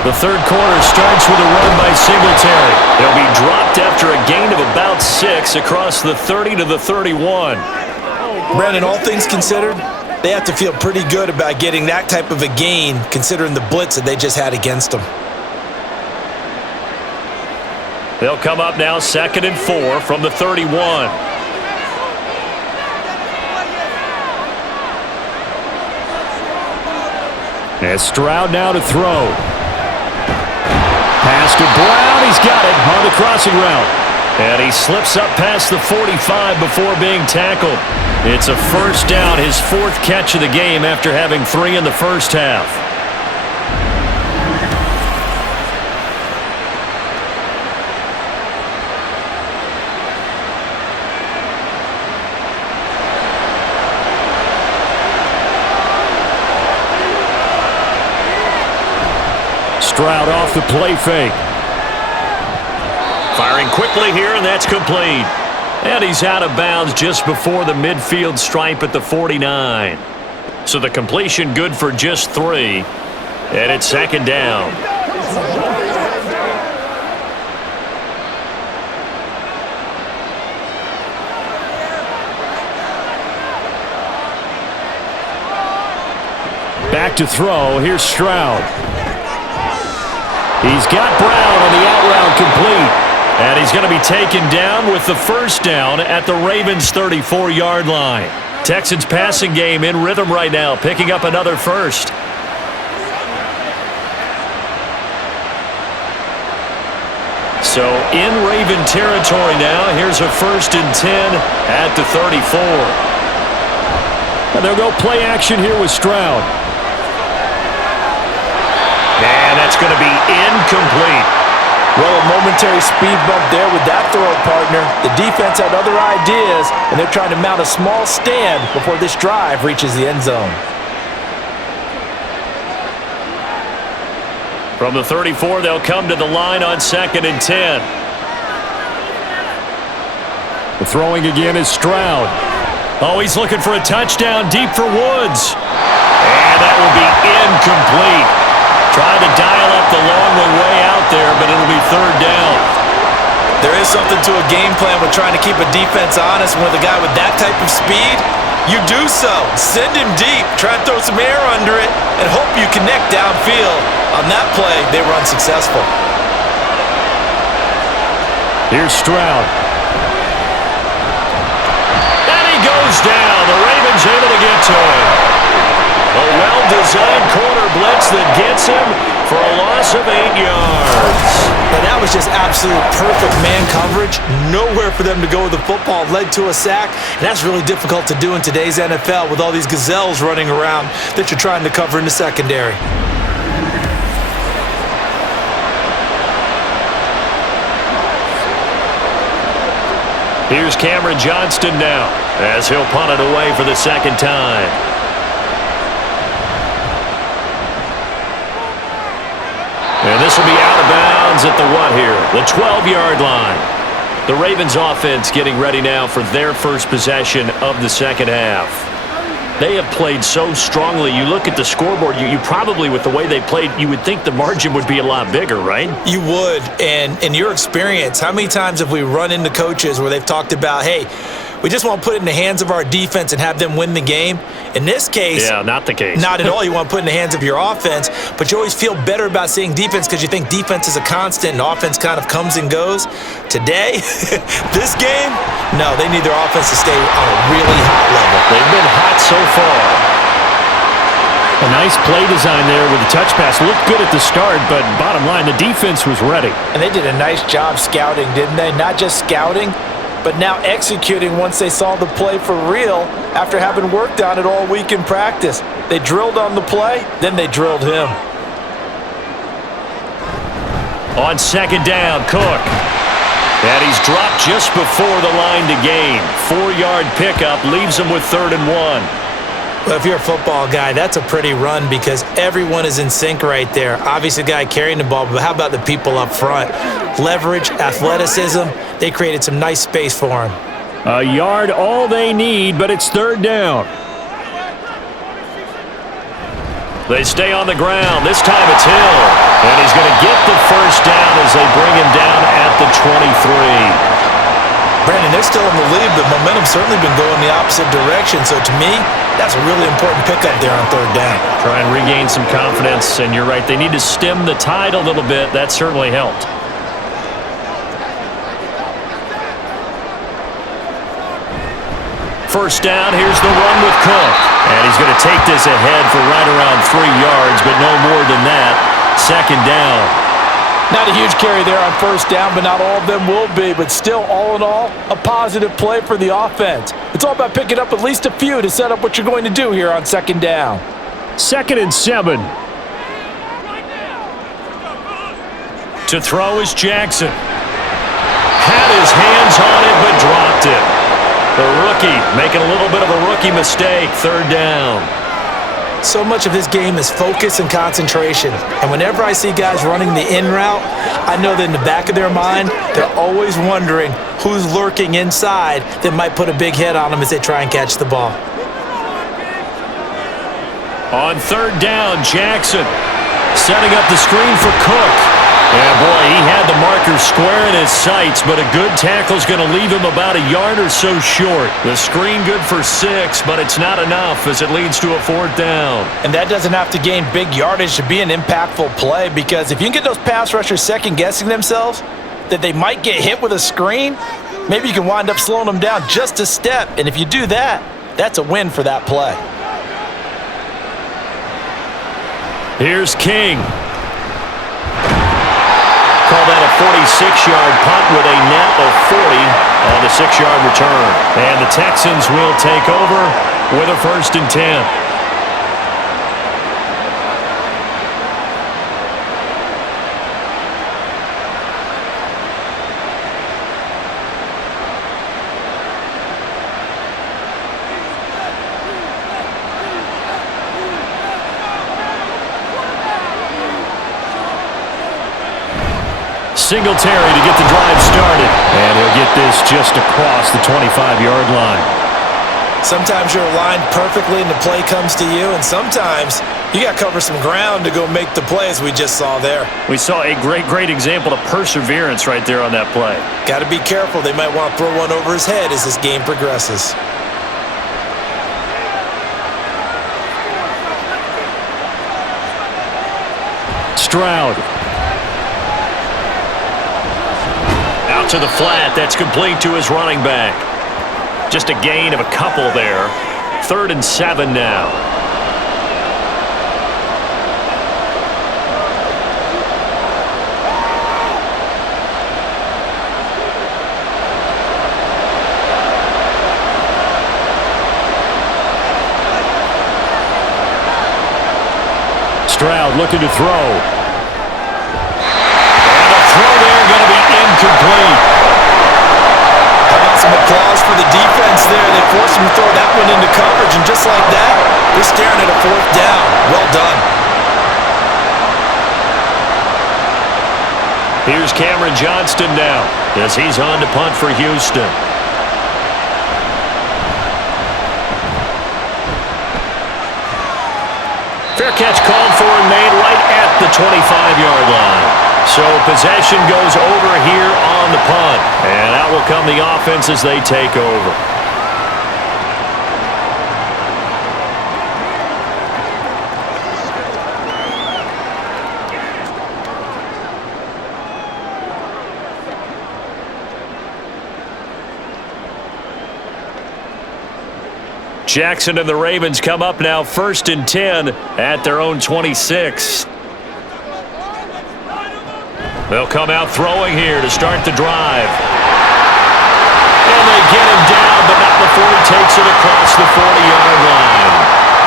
The third quarter starts with a run by Singletary. He'll be dropped after a gain of about 6 across the 30 to the 31. Brandon, all things considered, they have to feel pretty good about getting that type of a gain considering the blitz that they just had against them. They'll come up now 2nd and 4 from the 31. And Stroud now to throw. Pass to Brown. He's got it on the crossing route. And he slips up past the 45 before being tackled. It's a first down, his 4th catch of the game after having 3 in the first half. Stroud off the play fake. Firing quickly here, and that's complete. And he's out of bounds just before the midfield stripe at the 49. So the completion good for just 3. And it's 2nd down. Back to throw. Here's Stroud. He's got Brown on the out route complete. And he's going to be taken down with the first down at the Ravens' 34-yard line. Texans passing game in rhythm right now, picking up another first. So in Raven territory now, here's a 1st and 10 at the 34. And they'll go play action here with Stroud. And that's going to be incomplete. Well, a momentary speed bump there with that throw, partner. The defense had other ideas, and they're trying to mount a small stand before this drive reaches the end zone. From the 34, they'll come to the line on 2nd and 10. The throwing again is Stroud. Oh, he's looking for a touchdown deep for Woods. And that will be incomplete. Tried to dial up the long way out there, but it'll be 3rd down. There is something to a game plan with trying to keep a defense honest. With a guy with that type of speed, you do so. Send him deep, try and throw some air under it, and hope you connect downfield. On that play, they were unsuccessful. Here's Stroud. And he goes down. The Ravens able to get to him. A well-designed corner blitz that gets him for a loss of 8 yards. But that was just absolute perfect man coverage. Nowhere for them to go with the football. Led to a sack. And that's really difficult to do in today's NFL with all these gazelles running around that you're trying to cover in the secondary. Here's Cameron Johnston now as he'll punt it away for the 2nd time. And this will be out of bounds at the what here? The 12-yard line. The Ravens offense getting ready now for their first possession of the 2nd half. They have played so strongly. You look at the scoreboard, you probably, with the way they played, you would think the margin would be a lot bigger, right? You would. And in your experience, how many times have we run into coaches where they've talked about, hey, we just want to put it in the hands of our defense and have them win the game? In this case, yeah, not the case. Not at all. You want to put it in the hands of your offense, but you always feel better about seeing defense because you think defense is a constant and offense kind of comes and goes. Today, this game, no, they need their offense to stay on a really hot level. They've been hot so far. A nice play design there with the touch pass. Looked good at the start, but bottom line, the defense was ready. And they did a nice job scouting, didn't they? Not just scouting, but now executing once they saw the play for real after having worked on it all week in practice. They drilled on the play, then they drilled him. On 2nd down, Cook. And he's dropped just before the line to gain. 4-yard pickup leaves him with 3rd and 1. Well, if you're a football guy, that's a pretty run because everyone is in sync right there. Obviously, the guy carrying the ball, but how about the people up front? Leverage, athleticism, they created some nice space for him. A yard all they need, but it's 3rd down. They stay on the ground. This time it's Hill. And he's going to get the 1st down as they bring him down at the 23. Brandon, they're still in the lead, but momentum's certainly been going the opposite direction. So to me, that's a really important pickup there on 3rd down. Try and regain some confidence, and you're right. They need to stem the tide a little bit. That certainly helped. First down, here's the run with Cook. And he's going to take this ahead for right around 3 yards, but no more than that. 2nd down. Not a huge carry there on 1st down, but not all of them will be. But still, all in all, a positive play for the offense. It's all about picking up at least a few to set up what you're going to do here on 2nd down. 2nd and 7. To throw is Jackson. Had his hands on it, but dropped it. The rookie making a little bit of a rookie mistake. 3rd down. So much of this game is focus and concentration. And whenever I see guys running the in route, I know that in the back of their mind, they're always wondering who's lurking inside that might put a big hit on them as they try and catch the ball. On 3rd down, Jackson setting up the screen for Cook. Yeah, boy, he had the marker square in his sights, but a good tackle's going to leave him about a yard or so short. The screen good for 6, but it's not enough as it leads to a 4th down. And that doesn't have to gain big yardage to be an impactful play, because if you can get those pass rushers second-guessing themselves that they might get hit with a screen, maybe you can wind up slowing them down just a step. And if you do that, that's a win for that play. Here's King. Call that a 46-yard punt with a net of 40 on the 6-yard return. And the Texans will take over with a 1st and 10. Singletary to get the drive started. And he'll get this just across the 25-yard line. Sometimes you're aligned perfectly and the play comes to you, and sometimes you got to cover some ground to go make the play, as we just saw there. We saw a great example of perseverance right there on that play. Got to be careful. They might want to throw one over his head as this game progresses. Stroud. Out to the flat. That's complete to his running back. Just a gain of a couple there. 3rd and 7 now. Stroud looking to throw. And the throw there going to be incomplete. Some applause for the defense there. They forced him to throw that one into coverage, and just like that, they're staring at a 4th down. Well done. Here's Cameron Johnston now as he's on to punt for Houston. Fair catch called for and made right at the 25-yard line. So possession goes over here on the punt. And out will come the offense as they take over. Jackson and the Ravens come up now 1st and 10 at their own 26. They'll come out throwing here to start the drive. And they get him down, but not before he takes it across the 40-yard line.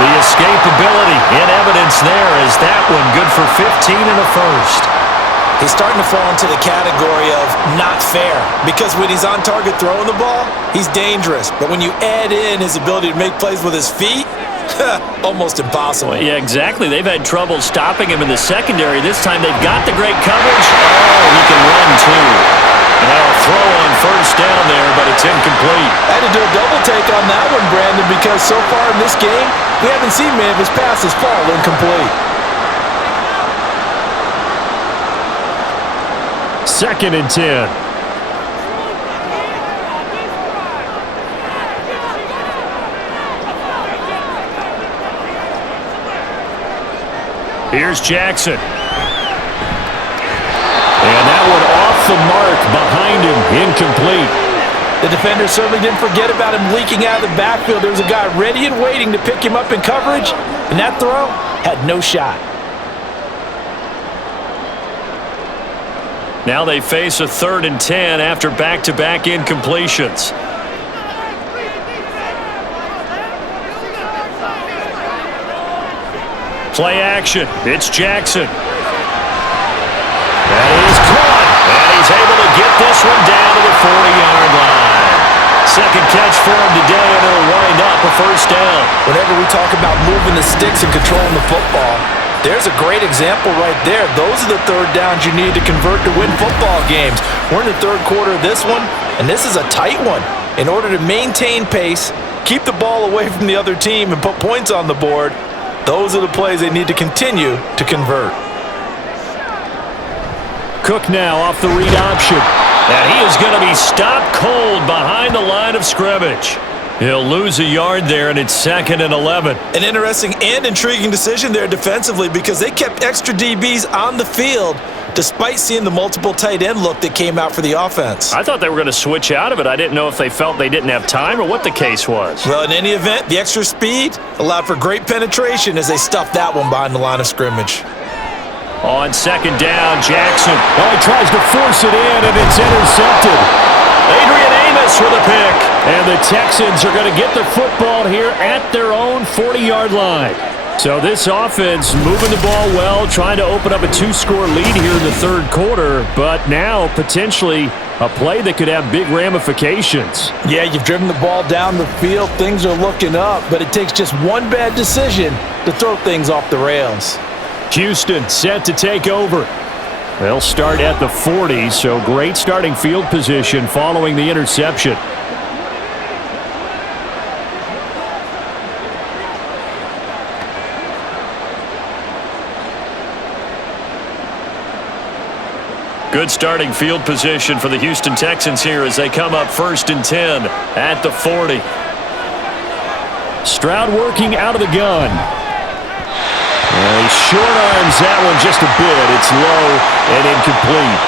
The escapability in evidence there as that one good for 15 and a first. He's starting to fall into the category of not fair, because when he's on target throwing the ball, he's dangerous. But when you add in his ability to make plays with his feet, almost impossible. Well, yeah, exactly. They've had trouble stopping him in the secondary. This time they've got the great coverage. Oh, he can run too. And that'll throw on 1st down there, but it's incomplete. I had to do a double take on that one, Brandon, because so far in this game, we haven't seen many of his passes fall incomplete. 2nd and 10. Here's Jackson. And that one off the mark behind him, incomplete. The defender certainly didn't forget about him leaking out of the backfield. There was a guy ready and waiting to pick him up in coverage, and that throw had no shot. Now they face a 3rd and 10 after back-to-back incompletions. Play action. It's Jackson. That is caught. And he's able to get this one down to the 40-yard line. Second catch for him today, and it'll wind up a 1st down. Whenever we talk about moving the sticks and controlling the football, there's a great example right there. Those are the 3rd downs you need to convert to win football games. We're in the 3rd quarter of this one, and this is a tight one. In order to maintain pace, keep the ball away from the other team, and put points on the board, those are the plays they need to continue to convert. Cook now off the read option. And he is going to be stopped cold behind the line of scrimmage. He'll lose a yard there, and it's 2nd and 11. An interesting and intriguing decision there defensively, because they kept extra DBs on the field despite seeing the multiple tight end look that came out for the offense. I thought they were going to switch out of it. I didn't know if they felt they didn't have time or what the case was. Well, in any event, the extra speed allowed for great penetration as they stuffed that one behind the line of scrimmage. On 2nd down, Jackson. Oh, he tries to force it in, and it's intercepted. Adrian Amos with a pick. And the Texans are going to get the football here at their own 40-yard line. So this offense moving the ball well, trying to open up a 2-score lead here in the 3rd quarter, but now potentially a play that could have big ramifications. Yeah, you've driven the ball down the field. Things are looking up, but it takes just one bad decision to throw things off the rails. Houston set to take over. They'll start at the 40, so great starting field position following the interception. Good starting field position for the Houston Texans here as they come up 1st and 10 at the 40. Stroud working out of the gun. He short arms that one just a bit. It's low and incomplete.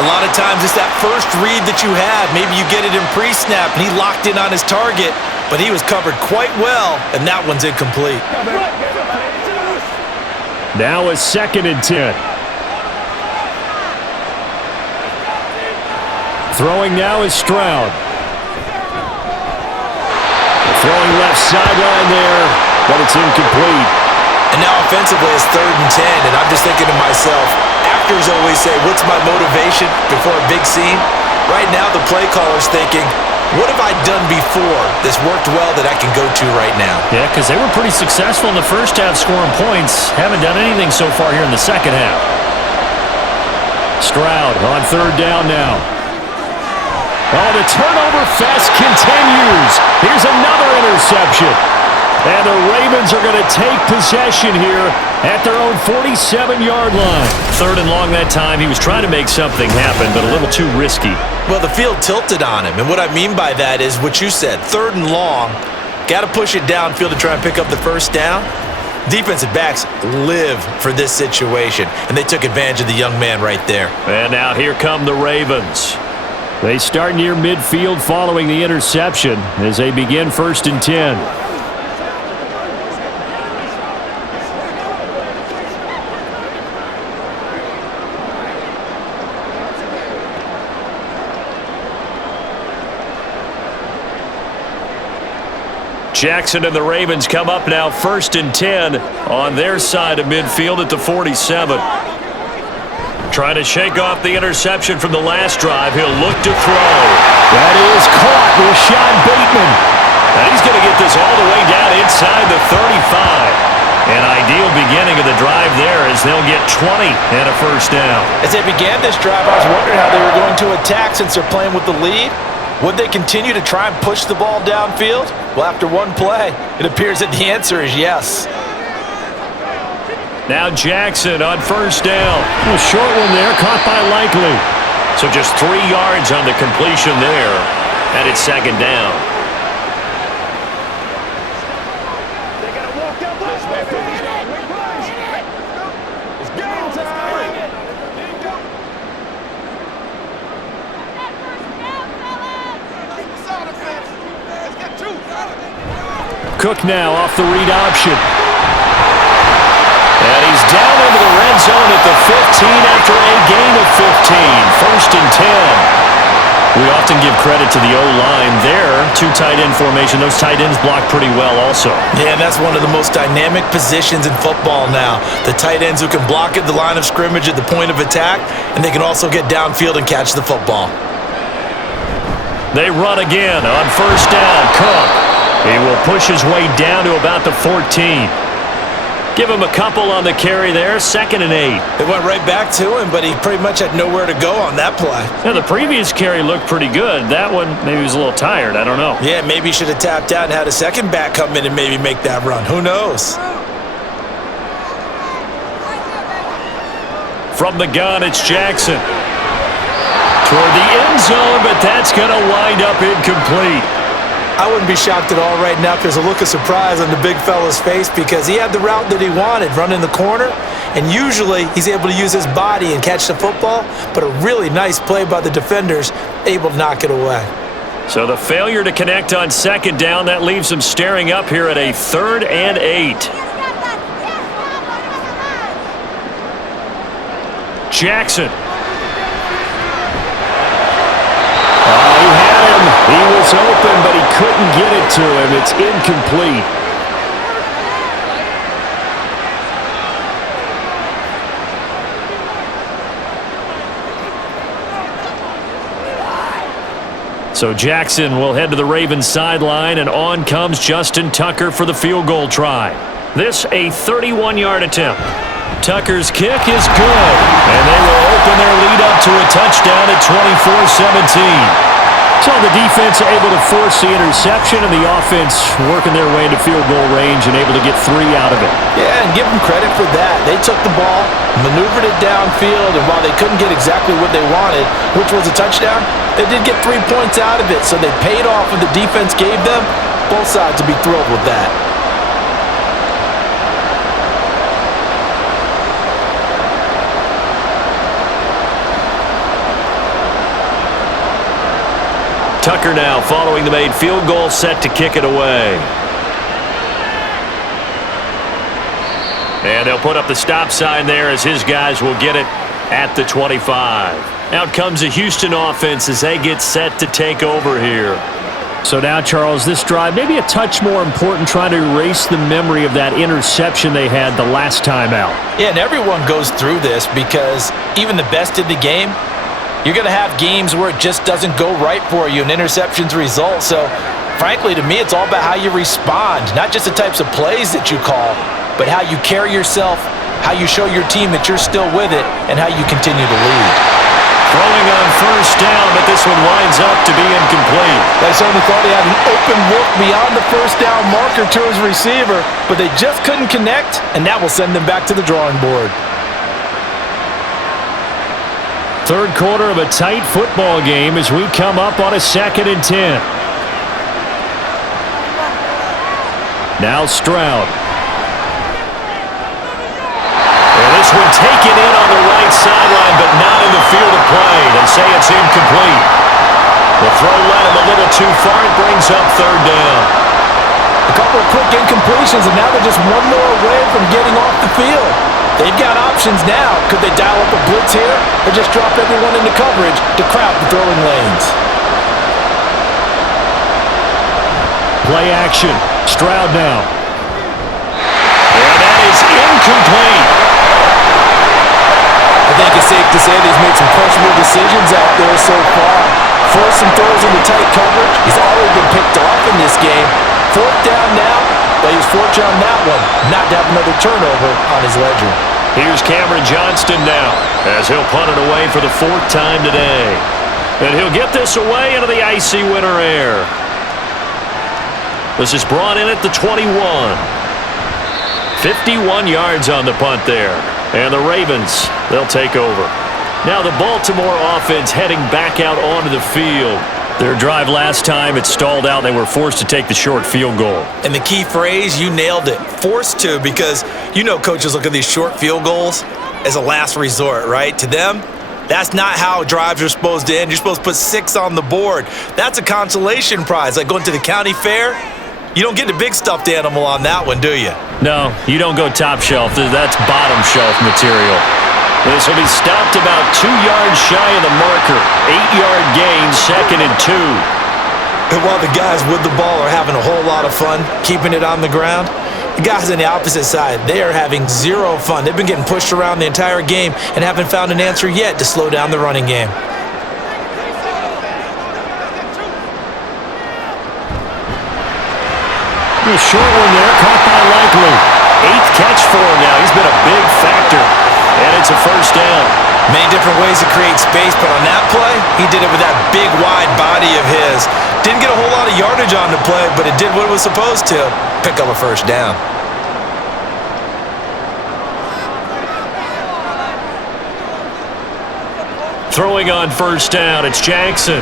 A lot of times it's that first read that you have. Maybe you get it in pre-snap and he locked in on his target, but he was covered quite well, and that one's incomplete. Now a 2nd and 10. Throwing now is Stroud. Throwing left sideline there, but it's incomplete. And now offensively it's 3rd and 10, and I'm just thinking to myself, actors always say, what's my motivation before a big scene? Right now the play caller's thinking, what have I done before that's worked well that I can go to right now? Yeah, because they were pretty successful in the first half scoring points. Haven't done anything so far here in the second half. Stroud on 3rd down now. Oh, the turnover fest continues. Here's another interception. And the Ravens are going to take possession here at their own 47-yard line. 3rd and long that time. He was trying to make something happen, but a little too risky. Well, the field tilted on him, and what I mean by that is what you said, 3rd and long. Got to push it downfield to try and pick up the 1st down. Defensive backs live for this situation, and they took advantage of the young man right there. And now here come the Ravens. They start near midfield following the interception as they begin 1st and 10. Jackson and the Ravens come up now 1st and 10 on their side of midfield at the 47. Trying to shake off the interception from the last drive. He'll look to throw. That is caught. Rashad Bateman. And he's going to get this all the way down inside the 35. An ideal beginning of the drive there as they'll get 20 and a 1st down. As they began this drive, I was wondering how they were going to attack since they're playing with the lead. Would they continue to try and push the ball downfield? Well, after one play, it appears that the answer is yes. Now Jackson on 1st down. A short one there, caught by Likely. So just 3 yards on the completion there, and it's 2nd down. They got to walk that way. It's game time. Cook now off the read option. And he's down into the red zone at the 15 after a gain of 15. 1st and 10. We often give credit to the O-line there. 2 tight end formation. Those tight ends block pretty well also. Yeah, that's one of the most dynamic positions in football now. The tight ends who can block at the line of scrimmage at the point of attack, and they can also get downfield and catch the football. They run again on 1st down. Cook. He will push his way down to about the 14. Give him a couple on the carry there, 2nd and 8. They went right back to him, but he pretty much had nowhere to go on that play. Yeah, the previous carry looked pretty good. That one, maybe he was a little tired. I don't know. Yeah, maybe he should have tapped out and had a second back come in and maybe make that run. Who knows? From the gun, it's Jackson. Toward the end zone, but that's going to wind up incomplete. I wouldn't be shocked at all right now if there's a look of surprise on the big fella's face because he had the route that he wanted, running the corner, and usually he's able to use his body and catch the football, but a really nice play by the defenders, able to knock it away. So the failure to connect on 2nd down, that leaves him staring up here at a 3rd and 8. Jackson. He had him. He was open, but he couldn't get it to him. It's incomplete. So Jackson will head to the Ravens sideline, and on comes Justin Tucker for the field goal try. This a 31-yard attempt. Tucker's kick is good, and they will open their lead up to a touchdown at 24-17. So the defense able to force the interception, and the offense working their way into field goal range and able to get 3 out of it. Yeah, and give them credit for that. They took the ball, maneuvered it downfield, and while they couldn't get exactly what they wanted, which was a touchdown, they did get 3 points out of it, so they paid off what the defense gave them. Both sides will be thrilled with that. Tucker now following the made field goal, set to kick it away. And they'll put up the stop sign there as his guys will get it at the 25. Out comes the Houston offense as they get set to take over here. So now, Charles, this drive maybe a touch more important, trying to erase the memory of that interception they had the last time out. Yeah, and everyone goes through this because even the best in the game, you're going to have games where it just doesn't go right for you and interceptions result. So, frankly, to me, it's all about how you respond, not just the types of plays that you call, but how you carry yourself, how you show your team that you're still with it, and how you continue to lead. Throwing on first down, but this one winds up to be incomplete. They certainly thought he had an open look beyond the first down marker to his receiver, but they just couldn't connect, and that will send them back to the drawing board. Third quarter of a tight football game as we come up on a 2nd and 10. Now Stroud. And this one taken in on the right sideline, but not in the field of play. They say it's incomplete. The throw led him a little too far. It brings up 3rd down. A couple of quick incompletions, and now they're just one more away from getting off the field. They've got options now. Could they dial up a blitz here or just drop everyone into coverage to crowd the throwing lanes? Play action. Stroud now. And that is incomplete. I think it's safe to say that he's made some questionable decisions out there so far. Forced some throws into tight coverage. He's already been picked off in this game. 4th down now. But he was fortunate on that one, not to have another turnover on his ledger. Here's Cameron Johnston now, as he'll punt it away for the 4th time today. And he'll get this away into the icy winter air. This is brought in at the 21. 51 yards on the punt there. And the Ravens, they'll take over. Now the Baltimore offense heading back out onto the field. Their drive last time, it stalled out. They were forced to take the short field goal. And the key phrase, you nailed it, forced to, because you know coaches look at these short field goals as a last resort, right? To them, that's not how drives are supposed to end. You're supposed to put 6 on the board. That's a consolation prize, like going to the county fair. You don't get the big stuffed animal on that one, do you? No, you don't go top shelf. That's bottom shelf material. This will be stopped about 2 yards shy of the marker. 8-yard gain, 2nd and 2. And while the guys with the ball are having a whole lot of fun keeping it on the ground, the guys on the opposite side, they are having 0 fun. They've been getting pushed around the entire game and haven't found an answer yet to slow down the running game. A short one there, caught by Likely. 8th catch for him now. He's been a big factor. And it's a first down. Many different ways to create space, but on that play, he did it with that big, wide body of his. Didn't get a whole lot of yardage on the play, but it did what it was supposed to. Pick up a first down. Throwing on first down, it's Jackson.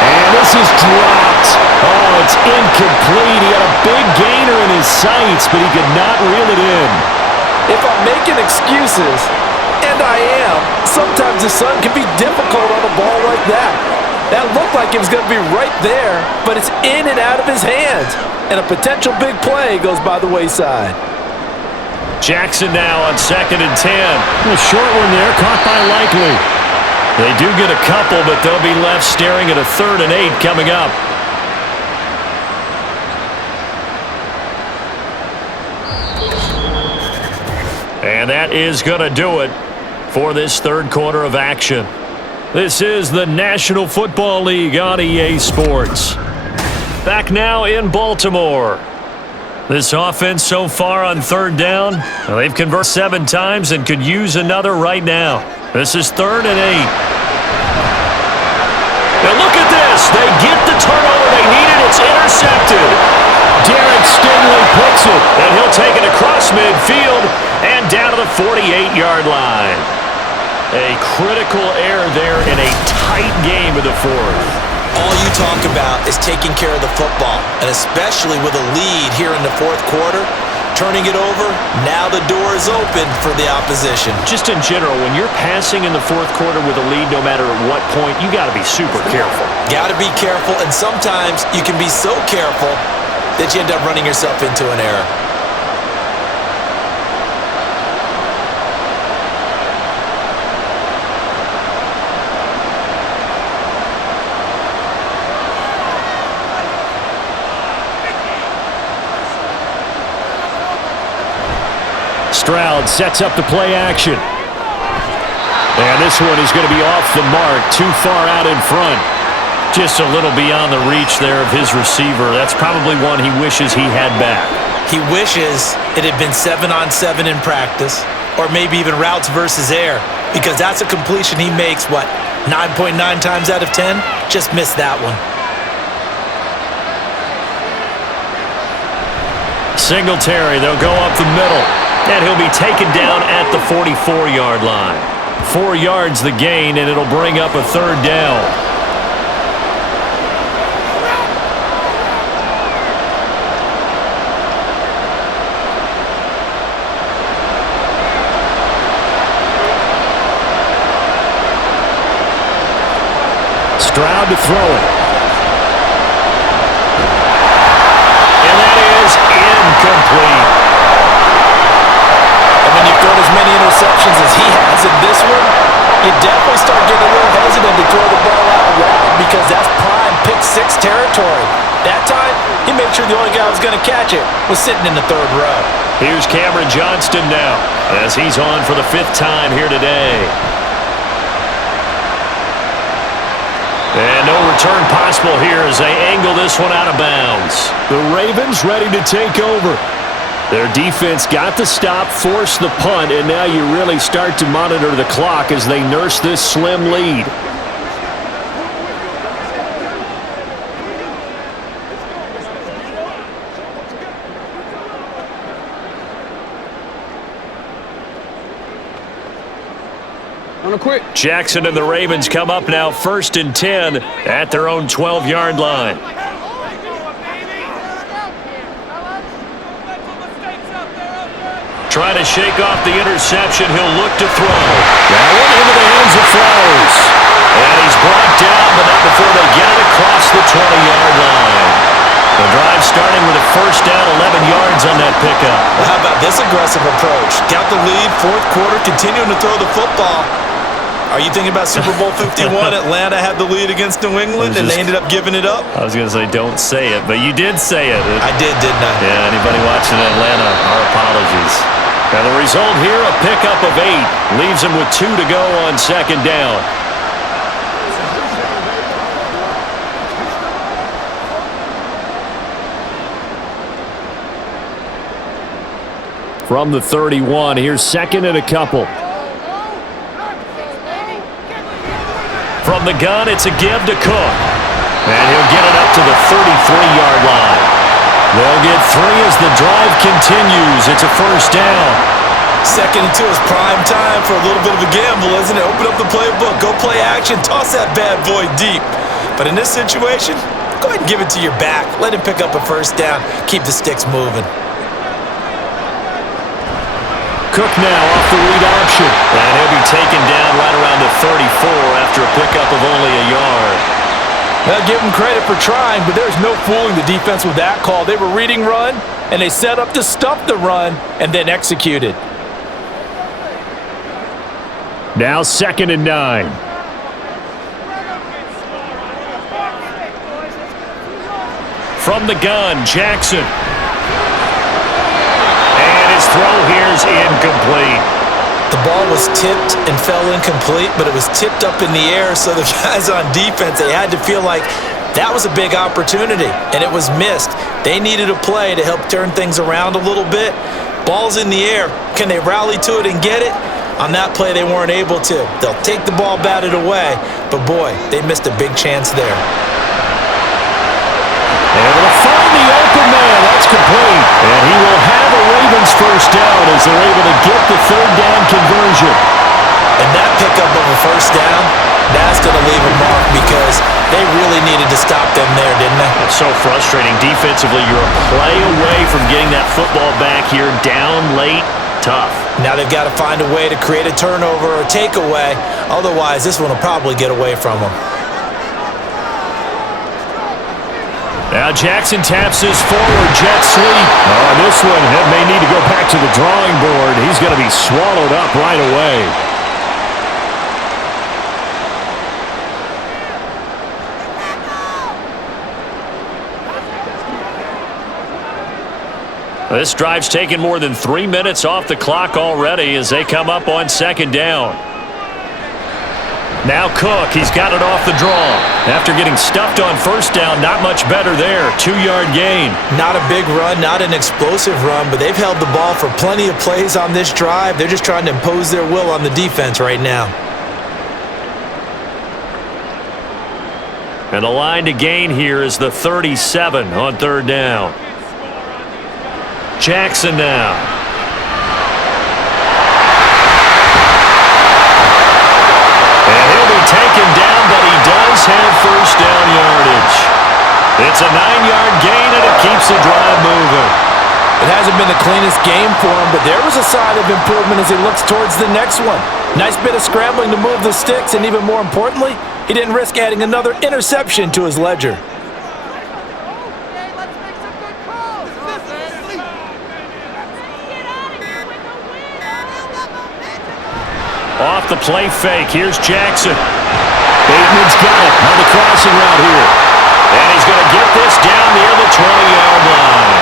And this is dropped. Oh, it's incomplete. He had a big gainer in his sights, but he could not reel it in. If I'm making excuses, and I am, sometimes the sun can be difficult on a ball like that. That looked like it was going to be right there, but it's in and out of his hands. And a potential big play goes by the wayside. Jackson now on 2nd and 10. A short one there, caught by Likely. They do get a couple, but they'll be left staring at a 3rd and 8 coming up. And that is going to do it for this 3rd quarter of action. This is the National Football League on EA Sports. Back now in Baltimore. This offense so far on third down, well, they've converted 7 times and could use another right now. This is 3rd and 8. Now look at this. They get the turnover they needed. It's intercepted. Derek Stingley picks it. And he'll take it across midfield and down to the 48-yard line. A critical error there in a tight game of the 4th. All you talk about is taking care of the football, and especially with a lead here in the 4th quarter, turning it over, now the door is open for the opposition. Just in general, when you're passing in the 4th quarter with a lead, no matter at what point, you got to be super careful. Got to be careful, and sometimes you can be so careful that you end up running yourself into an error. Stroud sets up the play action. And this one is going to be off the mark, too far out in front. Just a little beyond the reach there of his receiver. That's probably one he wishes he had back. He wishes it had been 7-on-7 in practice, or maybe even routes versus air, because that's a completion he makes, 9.9 times out of 10? Just missed that one. Singletary, they'll go up the middle. And he'll be taken down at the 44-yard line. 4 yards the gain, and it'll bring up a 3rd down. Stroud to throw it. And that is incomplete. When you've thrown as many interceptions as he has in this one, you definitely start getting a little hesitant to throw the ball out wide because that's prime pick-6 territory. That time, he made sure the only guy who was going to catch it was sitting in the 3rd row. Here's Cameron Johnston now as he's on for the 5th time here today. And no return possible here as they angle this one out of bounds. The Ravens ready to take over. Their defense got the stop, forced the punt, and now you really start to monitor the clock as they nurse this slim lead. Jackson and the Ravens come up now 1st and 10 at their own 12-yard line. Trying to shake off the interception. He'll look to throw. That one into the hands of Flowers. And he's brought down, but not before they get it across the 20-yard line. The drive starting with a 1st down, 11 yards on that pickup. Well, how about this aggressive approach? Got the lead, 4th quarter, continuing to throw the football. Are you thinking about Super Bowl 51? Atlanta had the lead against New England, and they ended up giving it up? I was going to say don't say it, but you did say it. I did, didn't I? Yeah, anybody watching Atlanta, our apologies. Now the result here, a pickup of 8. Leaves him with 2 to go on 2nd down. From the 31, here's 2nd and a couple. From the gun, it's a give to Cook. And he'll get it up to the 33-yard line. They'll get 3 as the drive continues. It's a 1st down. 2nd and 2 is prime time for a little bit of a gamble, isn't it? Open up the playbook, go play action, toss that bad boy deep. But in this situation, go ahead and give it to your back. Let him pick up a 1st down. Keep the sticks moving. Cook now off the read option. And he'll be taken down right around the 34 after a pickup of only a yard. Well, give them credit for trying, but there's no fooling the defense with that call. They were reading run, and they set up to stuff the run and then executed. Now 2nd and 9. From the gun, Jackson. And his throw here is incomplete. The ball was tipped and fell incomplete, but it was tipped up in the air, so the guys on defense, they had to feel like That was a big opportunity, and it was missed. They needed a play to help turn things around a little bit. Ball's in the air. Can they rally to it and get it? On that play, they weren't able to. They'll take the ball batted away, but boy, they missed a big chance there. Able to find the open man. That's complete. And he will have a Ravens first down as they're able to get the third down conversion. And that pickup of a first down, that's going to leave a mark because they really needed to stop them there, didn't they? It's so frustrating. Defensively, you're a play away from getting that football back here. Down late, tough. Now they've got to find a way to create a turnover or takeaway. Otherwise, this one will probably get away from them. Now Jackson taps his forward jet sweep. Oh, this one may need to go back to the drawing board. He's going to be swallowed up right away. This drive's taken more than 3 minutes off the clock already as they come up on second down. Now Cook, he's got it off the draw. After getting stuffed on first down, not much better there. 2-yard gain. Not a big run, not an explosive run, but they've held the ball for plenty of plays on this drive. They're just trying to impose their will on the defense right now. And the line to gain here is the 37 on third down. Jackson now. And he'll be taken down, but he does have first down yardage. It's a 9-yard gain, and it keeps the drive moving. It hasn't been the cleanest game for him, but there was a sign of improvement as he looks towards the next one. Nice bit of scrambling to move the sticks, and even more importantly, he didn't risk adding another interception to his ledger. Off the play fake, here's Jackson. Bateman's got it on the crossing route here. And he's going to get this down near the 20-yard line.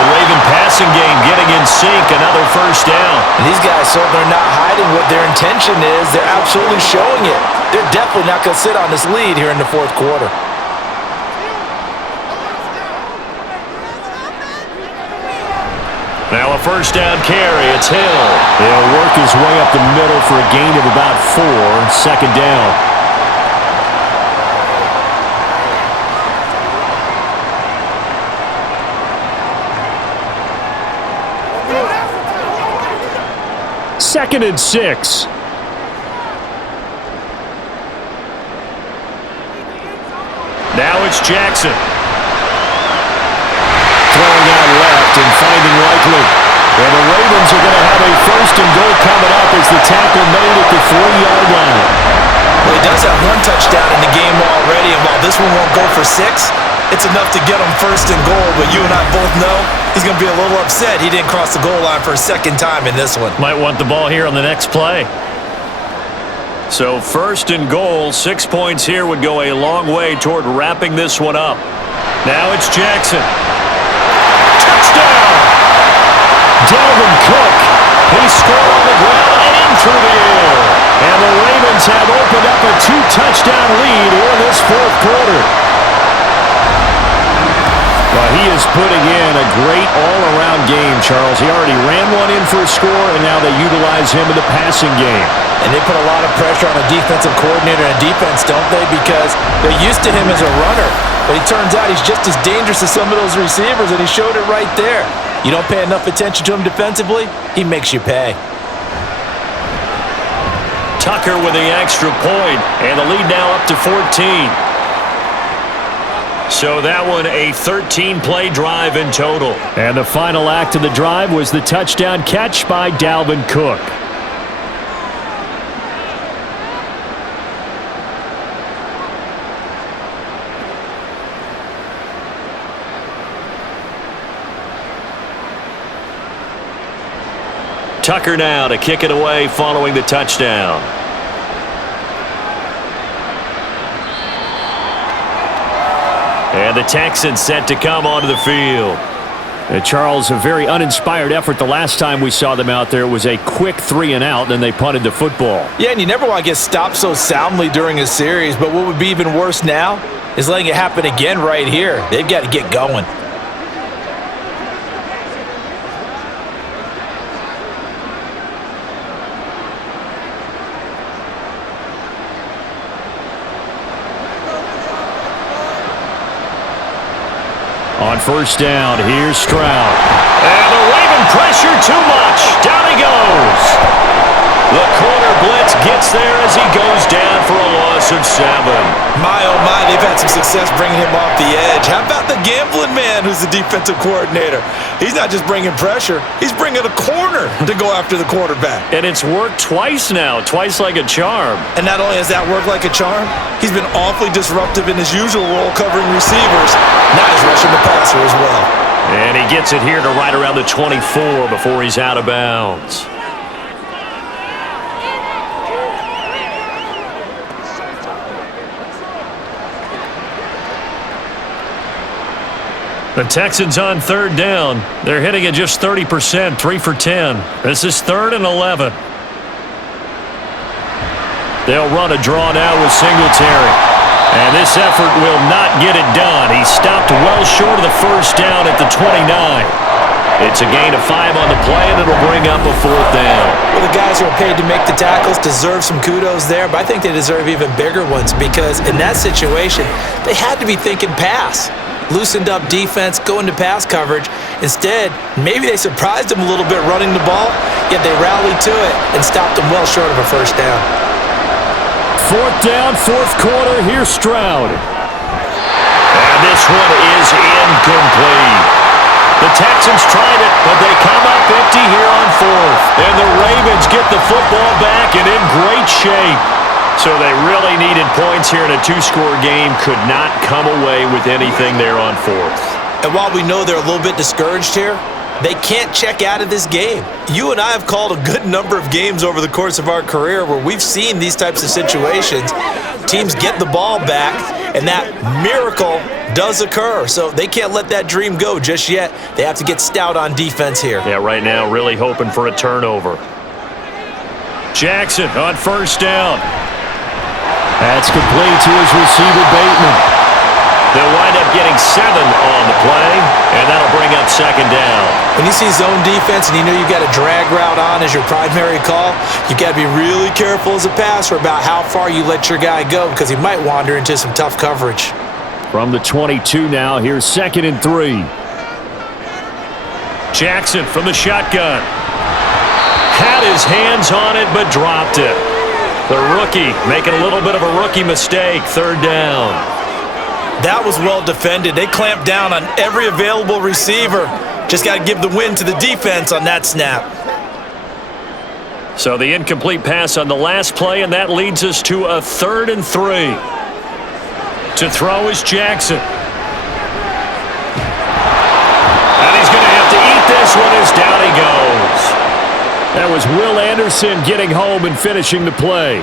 The Raven passing game getting in sync, another first down. And these guys certainly are not hiding what their intention is. They're absolutely showing it. They're definitely not going to sit on this lead here in the fourth quarter. Now a first down carry, it's Hill. He'll work his way up the middle for a gain of about 4, second down. Second and 6. Now it's Jackson. Throwing out left and finding Likely. And the Ravens are going to have a first and goal coming up as the tackle made at the 4-yard line. Well, he does have one touchdown in the game already, and while this one won't go for 6, it's enough to get him first and goal. But you and I both know he's going to be a little upset he didn't cross the goal line for a second time in this one. Might want the ball here on the next play. So first and goal, 6 points here would go a long way toward wrapping this one up. Now it's Jackson. Touchdown! Dalvin Cook. He scored on the ground and through the air. And the Ravens have opened up a 2-touchdown lead here in this fourth quarter. Well, he is putting in a great all-around game, Charles. He already ran one in for a score, and now they utilize him in the passing game. And they put a lot of pressure on a defensive coordinator and defense, don't they? Because they're used to him as a runner. But it turns out he's just as dangerous as some of those receivers, and he showed it right there. You don't pay enough attention to him defensively, he makes you pay. Tucker with the extra point, and the lead now up to 14. So that one a 13-play drive in total. And the final act of the drive was the touchdown catch by Dalvin Cook. Tucker now to kick it away following the touchdown. And the Texans set to come onto the field. Charles, a very uninspired effort the last time we saw them out there. It was a quick 3-and-out, and they punted the football. Yeah, and you never want to get stopped so soundly during a series, but what would be even worse now is letting it happen again right here. They've got to get going. On first down, here's Stroud. And the Raven pressure too much. Down he goes. The corner blitz gets there as he goes down for a loss of 7. My, oh my, they've had some success bringing him off the edge. How about the gambling man who's the defensive coordinator? He's not just bringing pressure, he's bringing a corner to go after the quarterback. And it's worked twice now, twice like a charm. And not only has that worked like a charm, he's been awfully disruptive in his usual role covering receivers. Now he's rushing the passer as well. And he gets it here to right around the 24 before he's out of bounds. The Texans on third down. They're hitting at just 30%, 3 for 10. This is 3rd and 11. They'll run a draw now with Singletary. And this effort will not get it done. He stopped well short of the first down at the 29. It's a gain of 5 on the play, and it'll bring up a 4th down. Well, the guys who are paid to make the tackles deserve some kudos there, but I think they deserve even bigger ones because in that situation, they had to be thinking pass. Loosened up defense, going to pass coverage. Instead, maybe they surprised him a little bit running the ball, yet they rallied to it and stopped him well short of a first down. 4th down, 4th quarter. Here's Stroud. And this one is incomplete. The Texans tried it, but they come up empty here on 4th. And the Ravens get the football back and in great shape. So they really needed points here in a 2-score game. Could not come away with anything there on 4th. And while we know they're a little bit discouraged here, they can't check out of this game. You and I have called a good number of games over the course of our career where we've seen these types of situations. Teams get the ball back, and that miracle does occur. So they can't let that dream go just yet. They have to get stout on defense here. Yeah, right now really hoping for a turnover. Jackson on first down. That's complete to his receiver, Bateman. They'll wind up getting 7 on the play, and that'll bring up 2nd down. When you see zone defense and you know you've got a drag route on as your primary call, you've got to be really careful as a passer about how far you let your guy go because he might wander into some tough coverage. From the 22 now, here's 2nd and 3. Jackson from the shotgun. Had his hands on it, but dropped it. The rookie making a little bit of a rookie mistake, 3rd down. That was well defended. They clamped down on every available receiver. Just got to give the win to the defense on that snap. So the incomplete pass on the last play, and that leads us to a 3rd and 3. To throw is Jackson. And he's going to have to eat this one as down he goes. That was Will Anderson getting home and finishing the play.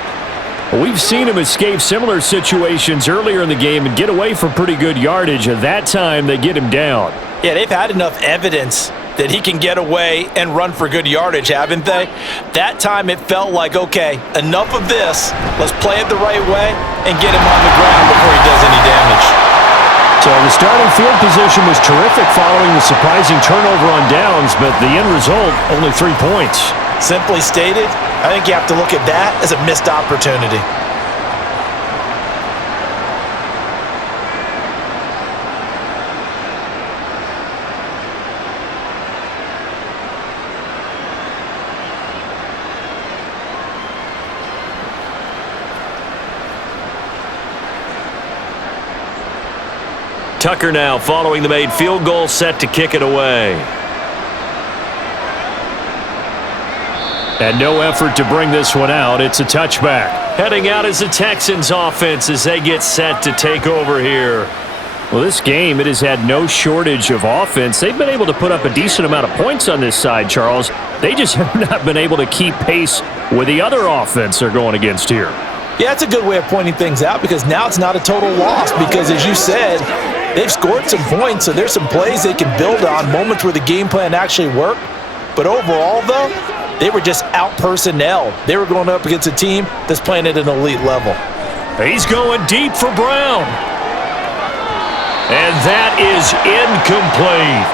We've seen him escape similar situations earlier in the game and get away from pretty good yardage. At that time, they get him down. Yeah, they've had enough evidence that he can get away and run for good yardage, haven't they? That time it felt like, okay, enough of this. Let's play it the right way and get him on the ground before he does any damage. So the starting field position was terrific following the surprising turnover on downs, but the end result, only 3 points. Simply stated, I think you have to look at that as a missed opportunity. Tucker now following the made field goal, set to kick it away. And no effort to bring this one out. It's a touchback. Heading out is the Texans offense as they get set to take over here. Well, this game, it has had no shortage of offense. They've been able to put up a decent amount of points on this side, Charles. They just have not been able to keep pace with the other offense they're going against here. Yeah, that's a good way of pointing things out because now it's not a total loss because, as you said, they've scored some points, so there's some plays they can build on, moments where the game plan actually worked. But overall, though, they were just out-personnelled. They were going up against a team that's playing at an elite level. He's going deep for Brown. And that is incomplete.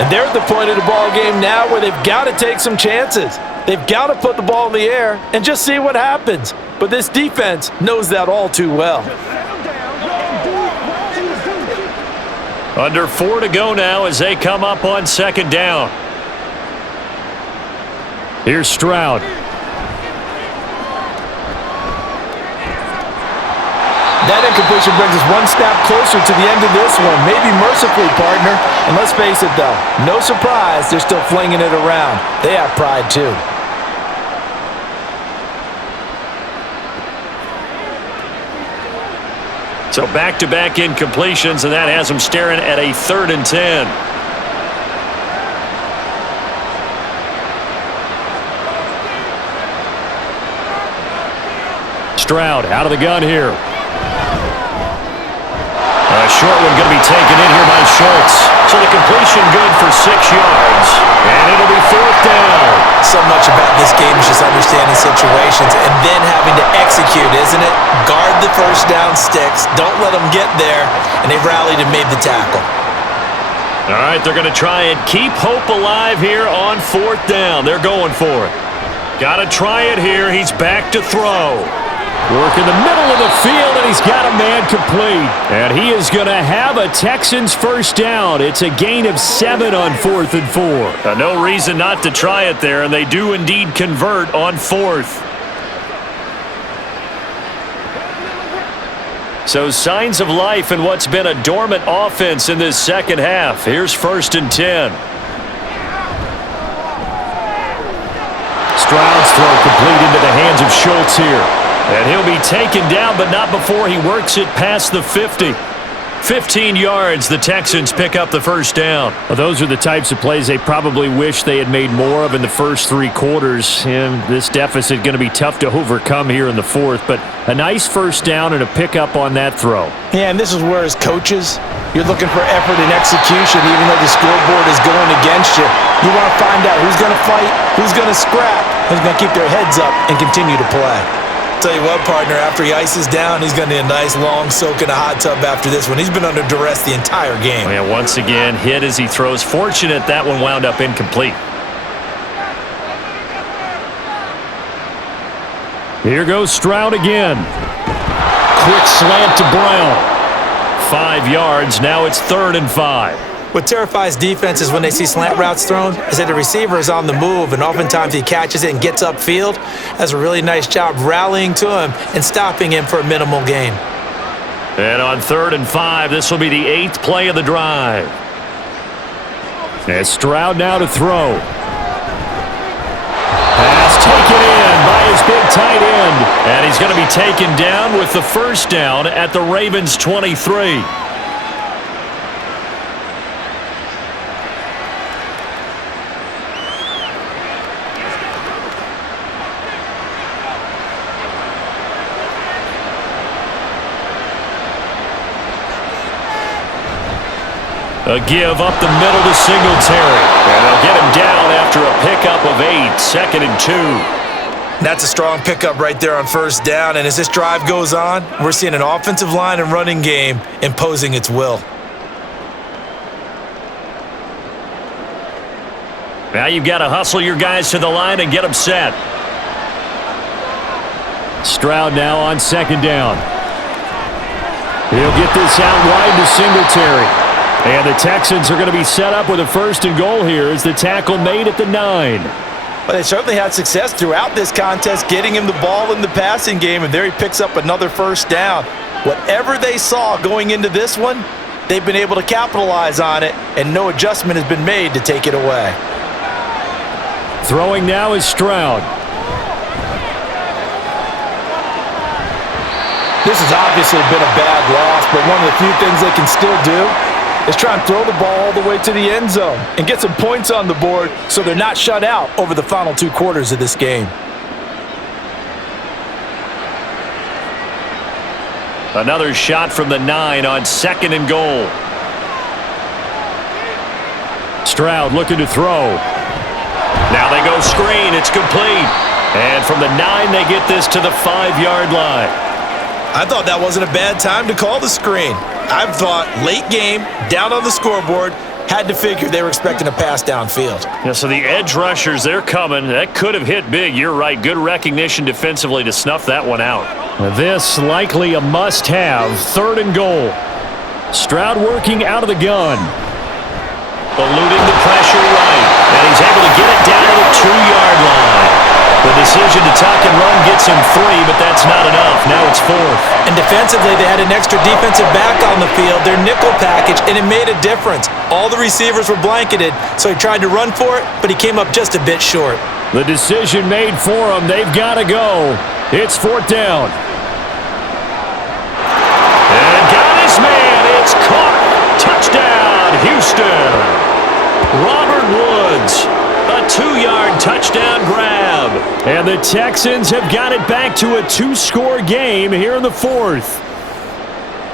And they're at the point of the ball game now where they've got to take some chances. They've got to put the ball in the air and just see what happens. But this defense knows that all too well. Under 4 to go now as they come up on second down. Here's Stroud. That incompletion brings us one step closer to the end of this one. Maybe mercifully, partner. And let's face it, though, no surprise, they're still flinging it around. They have pride, too. So back-to-back incompletions, and that has them staring at a 3rd and 10. Stroud out of the gun here. A short one going to be taken in here by Schultz. So the completion good for 6 yards. And it'll be 4th down. So much about this game is just understanding situations and then having to execute, isn't it? Guard the first down sticks. Don't let them get there. And they've rallied and made the tackle. All right, they're going to try and keep hope alive here on 4th down. They're going for it. Got to try it here. He's back to throw. Work in the middle of the field, and he's got a man complete. And he is going to have a Texans first down. It's a gain of 7 on 4th and 4. No reason not to try it there, and they do indeed convert on 4th. So signs of life in what's been a dormant offense in this second half. Here's 1st and 10. Stroud's throw complete into the hands of Schultz here. And he'll be taken down, but not before he works it past the 50. 15 yards, the Texans pick up the first down. Well, those are the types of plays they probably wish they had made more of in the first 3 quarters. And this deficit going to be tough to overcome here in the 4th. But a nice first down and a pickup on that throw. Yeah, and this is where, as coaches, you're looking for effort and execution, even though the scoreboard is going against you. You want to find out who's going to fight, who's going to scrap, who's going to keep their heads up and continue to play. Tell you what, partner, after he ices down, he's going to need a nice long soak in a hot tub after this one. He's been under duress the entire game. Yeah, once again, hit as he throws. Fortunate that one wound up incomplete. Here goes Stroud again. Quick slant to Brown. 5 yards. Now it's 3rd and 5. What terrifies defenses when they see slant routes thrown is that the receiver is on the move, and oftentimes he catches it and gets upfield. Does a really nice job rallying to him and stopping him for a minimal gain. And on 3rd and 5, this will be the 8th play of the drive. As Stroud now to throw. Pass taken in by his big tight end. And he's going to be taken down with the first down at the Ravens' 23. A give up the middle to Singletary. And they'll get him down after a pickup of 8, 2nd and 2. That's a strong pickup right there on first down. And as this drive goes on, we're seeing an offensive line and running game imposing its will. Now you've got to hustle your guys to the line and get them set. Stroud now on 2nd down. He'll get this out wide to Singletary. And the Texans are going to be set up with a 1st and goal here as the tackle made at the 9. Well, they certainly had success throughout this contest, getting him the ball in the passing game, and there he picks up another first down. Whatever they saw going into this one, they've been able to capitalize on it, and no adjustment has been made to take it away. Throwing now is Stroud. This has obviously been a bad loss, but one of the few things they can still do is try and throw the ball all the way to the end zone and get some points on the board so they're not shut out over the final 2 quarters of this game. Another shot from the 9 on 2nd and goal. Stroud looking to throw. Now they go screen. It's complete. And from the 9, they get this to the 5-yard line. I thought that wasn't a bad time to call the screen. I thought late game, down on the scoreboard, had to figure they were expecting a pass downfield. Yeah, so the edge rushers, they're coming. That could have hit big. You're right. Good recognition defensively to snuff that one out. This likely a must-have. 3rd and goal. Stroud working out of the gun. Eluding the pressure right. And he's able to get it down to the 2-yard line. The decision to tuck and run gets him 3, but that's not enough. Now it's 4th. And defensively, they had an extra defensive back on the field, their nickel package, and it made a difference. All the receivers were blanketed, so he tried to run for it, but he came up just a bit short. The decision made for them. They've got to go. It's 4th down. And got his man. It's caught. Touchdown, Houston. Robert Woods. A 2-yard touchdown grab. And the Texans have got it back to a 2-score game here in the 4th.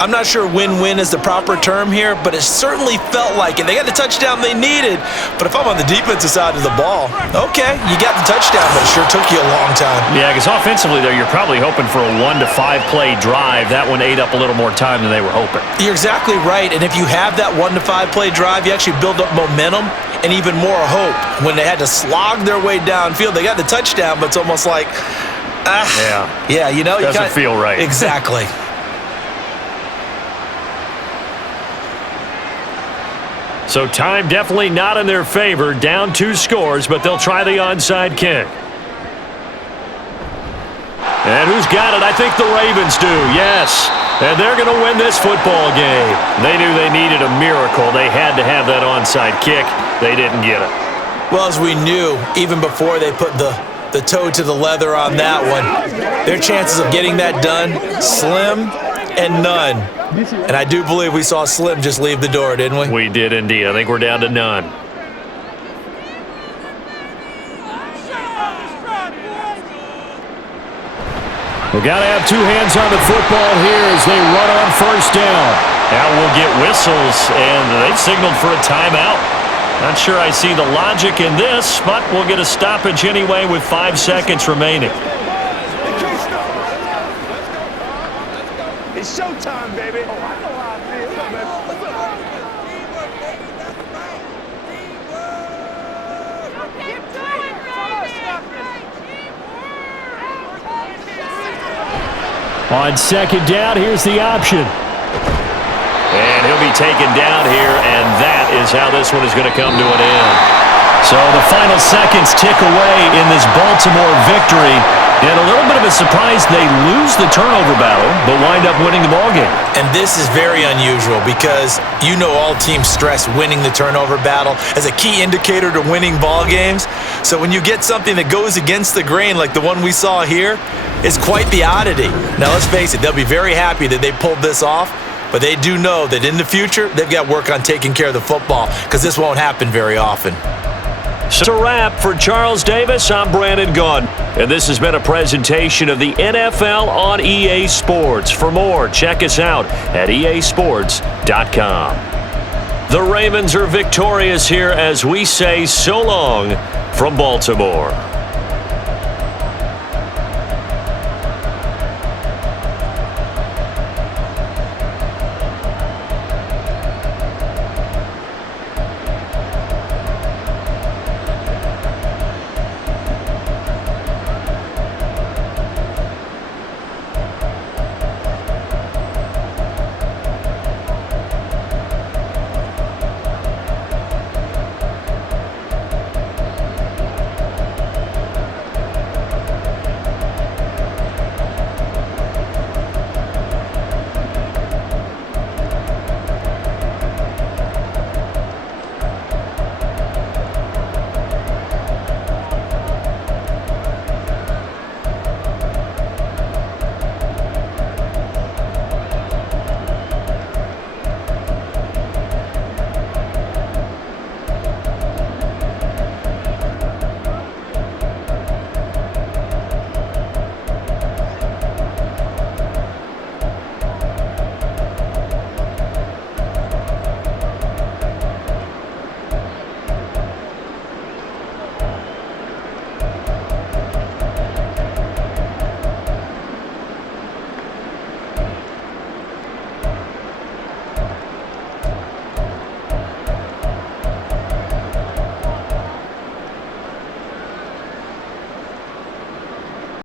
I'm not sure win-win is the proper term here, but it certainly felt like it. They got the touchdown they needed, but if I'm on the defensive side of the ball, okay, you got the touchdown, but it sure took you a long time. Yeah, because offensively, though, you're probably hoping for a 1 to 5 play drive. That one ate up a little more time than they were hoping. You're exactly right, and if you have that 1 to 5 play drive, you actually build up momentum and even more hope. When they had to slog their way downfield, they got the touchdown, but it's almost like, yeah, you know, doesn't feel right. Exactly. So time definitely not in their favor. Down 2 scores, but they'll try the onside kick. And who's got it? I think the Ravens do, yes. And they're going to win this football game. They knew they needed a miracle. They had to have that onside kick. They didn't get it. Well, as we knew, even before they put the toe to the leather on that one, their chances of getting that done, slim and none. And I do believe we saw Slim just leave the door, didn't we? We did indeed. I think we're down to none. We've got to have 2 hands on the football here as they run on 1st down. Now we'll get whistles, and they've signaled for a timeout. Not sure I see the logic in this, but we'll get a stoppage anyway with 5 seconds remaining. It's showtime, baby. Oh, I know how I feel. On 2nd down, here's the option. And he'll be taken down here, and that is how this one is going to come to an end. So the final seconds tick away in this Baltimore victory. And a little bit of a surprise, they lose the turnover battle, but wind up winning the ballgame. And this is very unusual because you know all teams stress winning the turnover battle as a key indicator to winning ball games. So when you get something that goes against the grain like the one we saw here, it's quite the oddity. Now let's face it, they'll be very happy that they pulled this off, but they do know that in the future, they've got work on taking care of the football because this won't happen very often. So it's a wrap for Charles Davis. I'm Brandon Gaudin, and this has been a presentation of the NFL on EA Sports. For more, check us out at easports.com. The Ravens are victorious here as we say so long from Baltimore.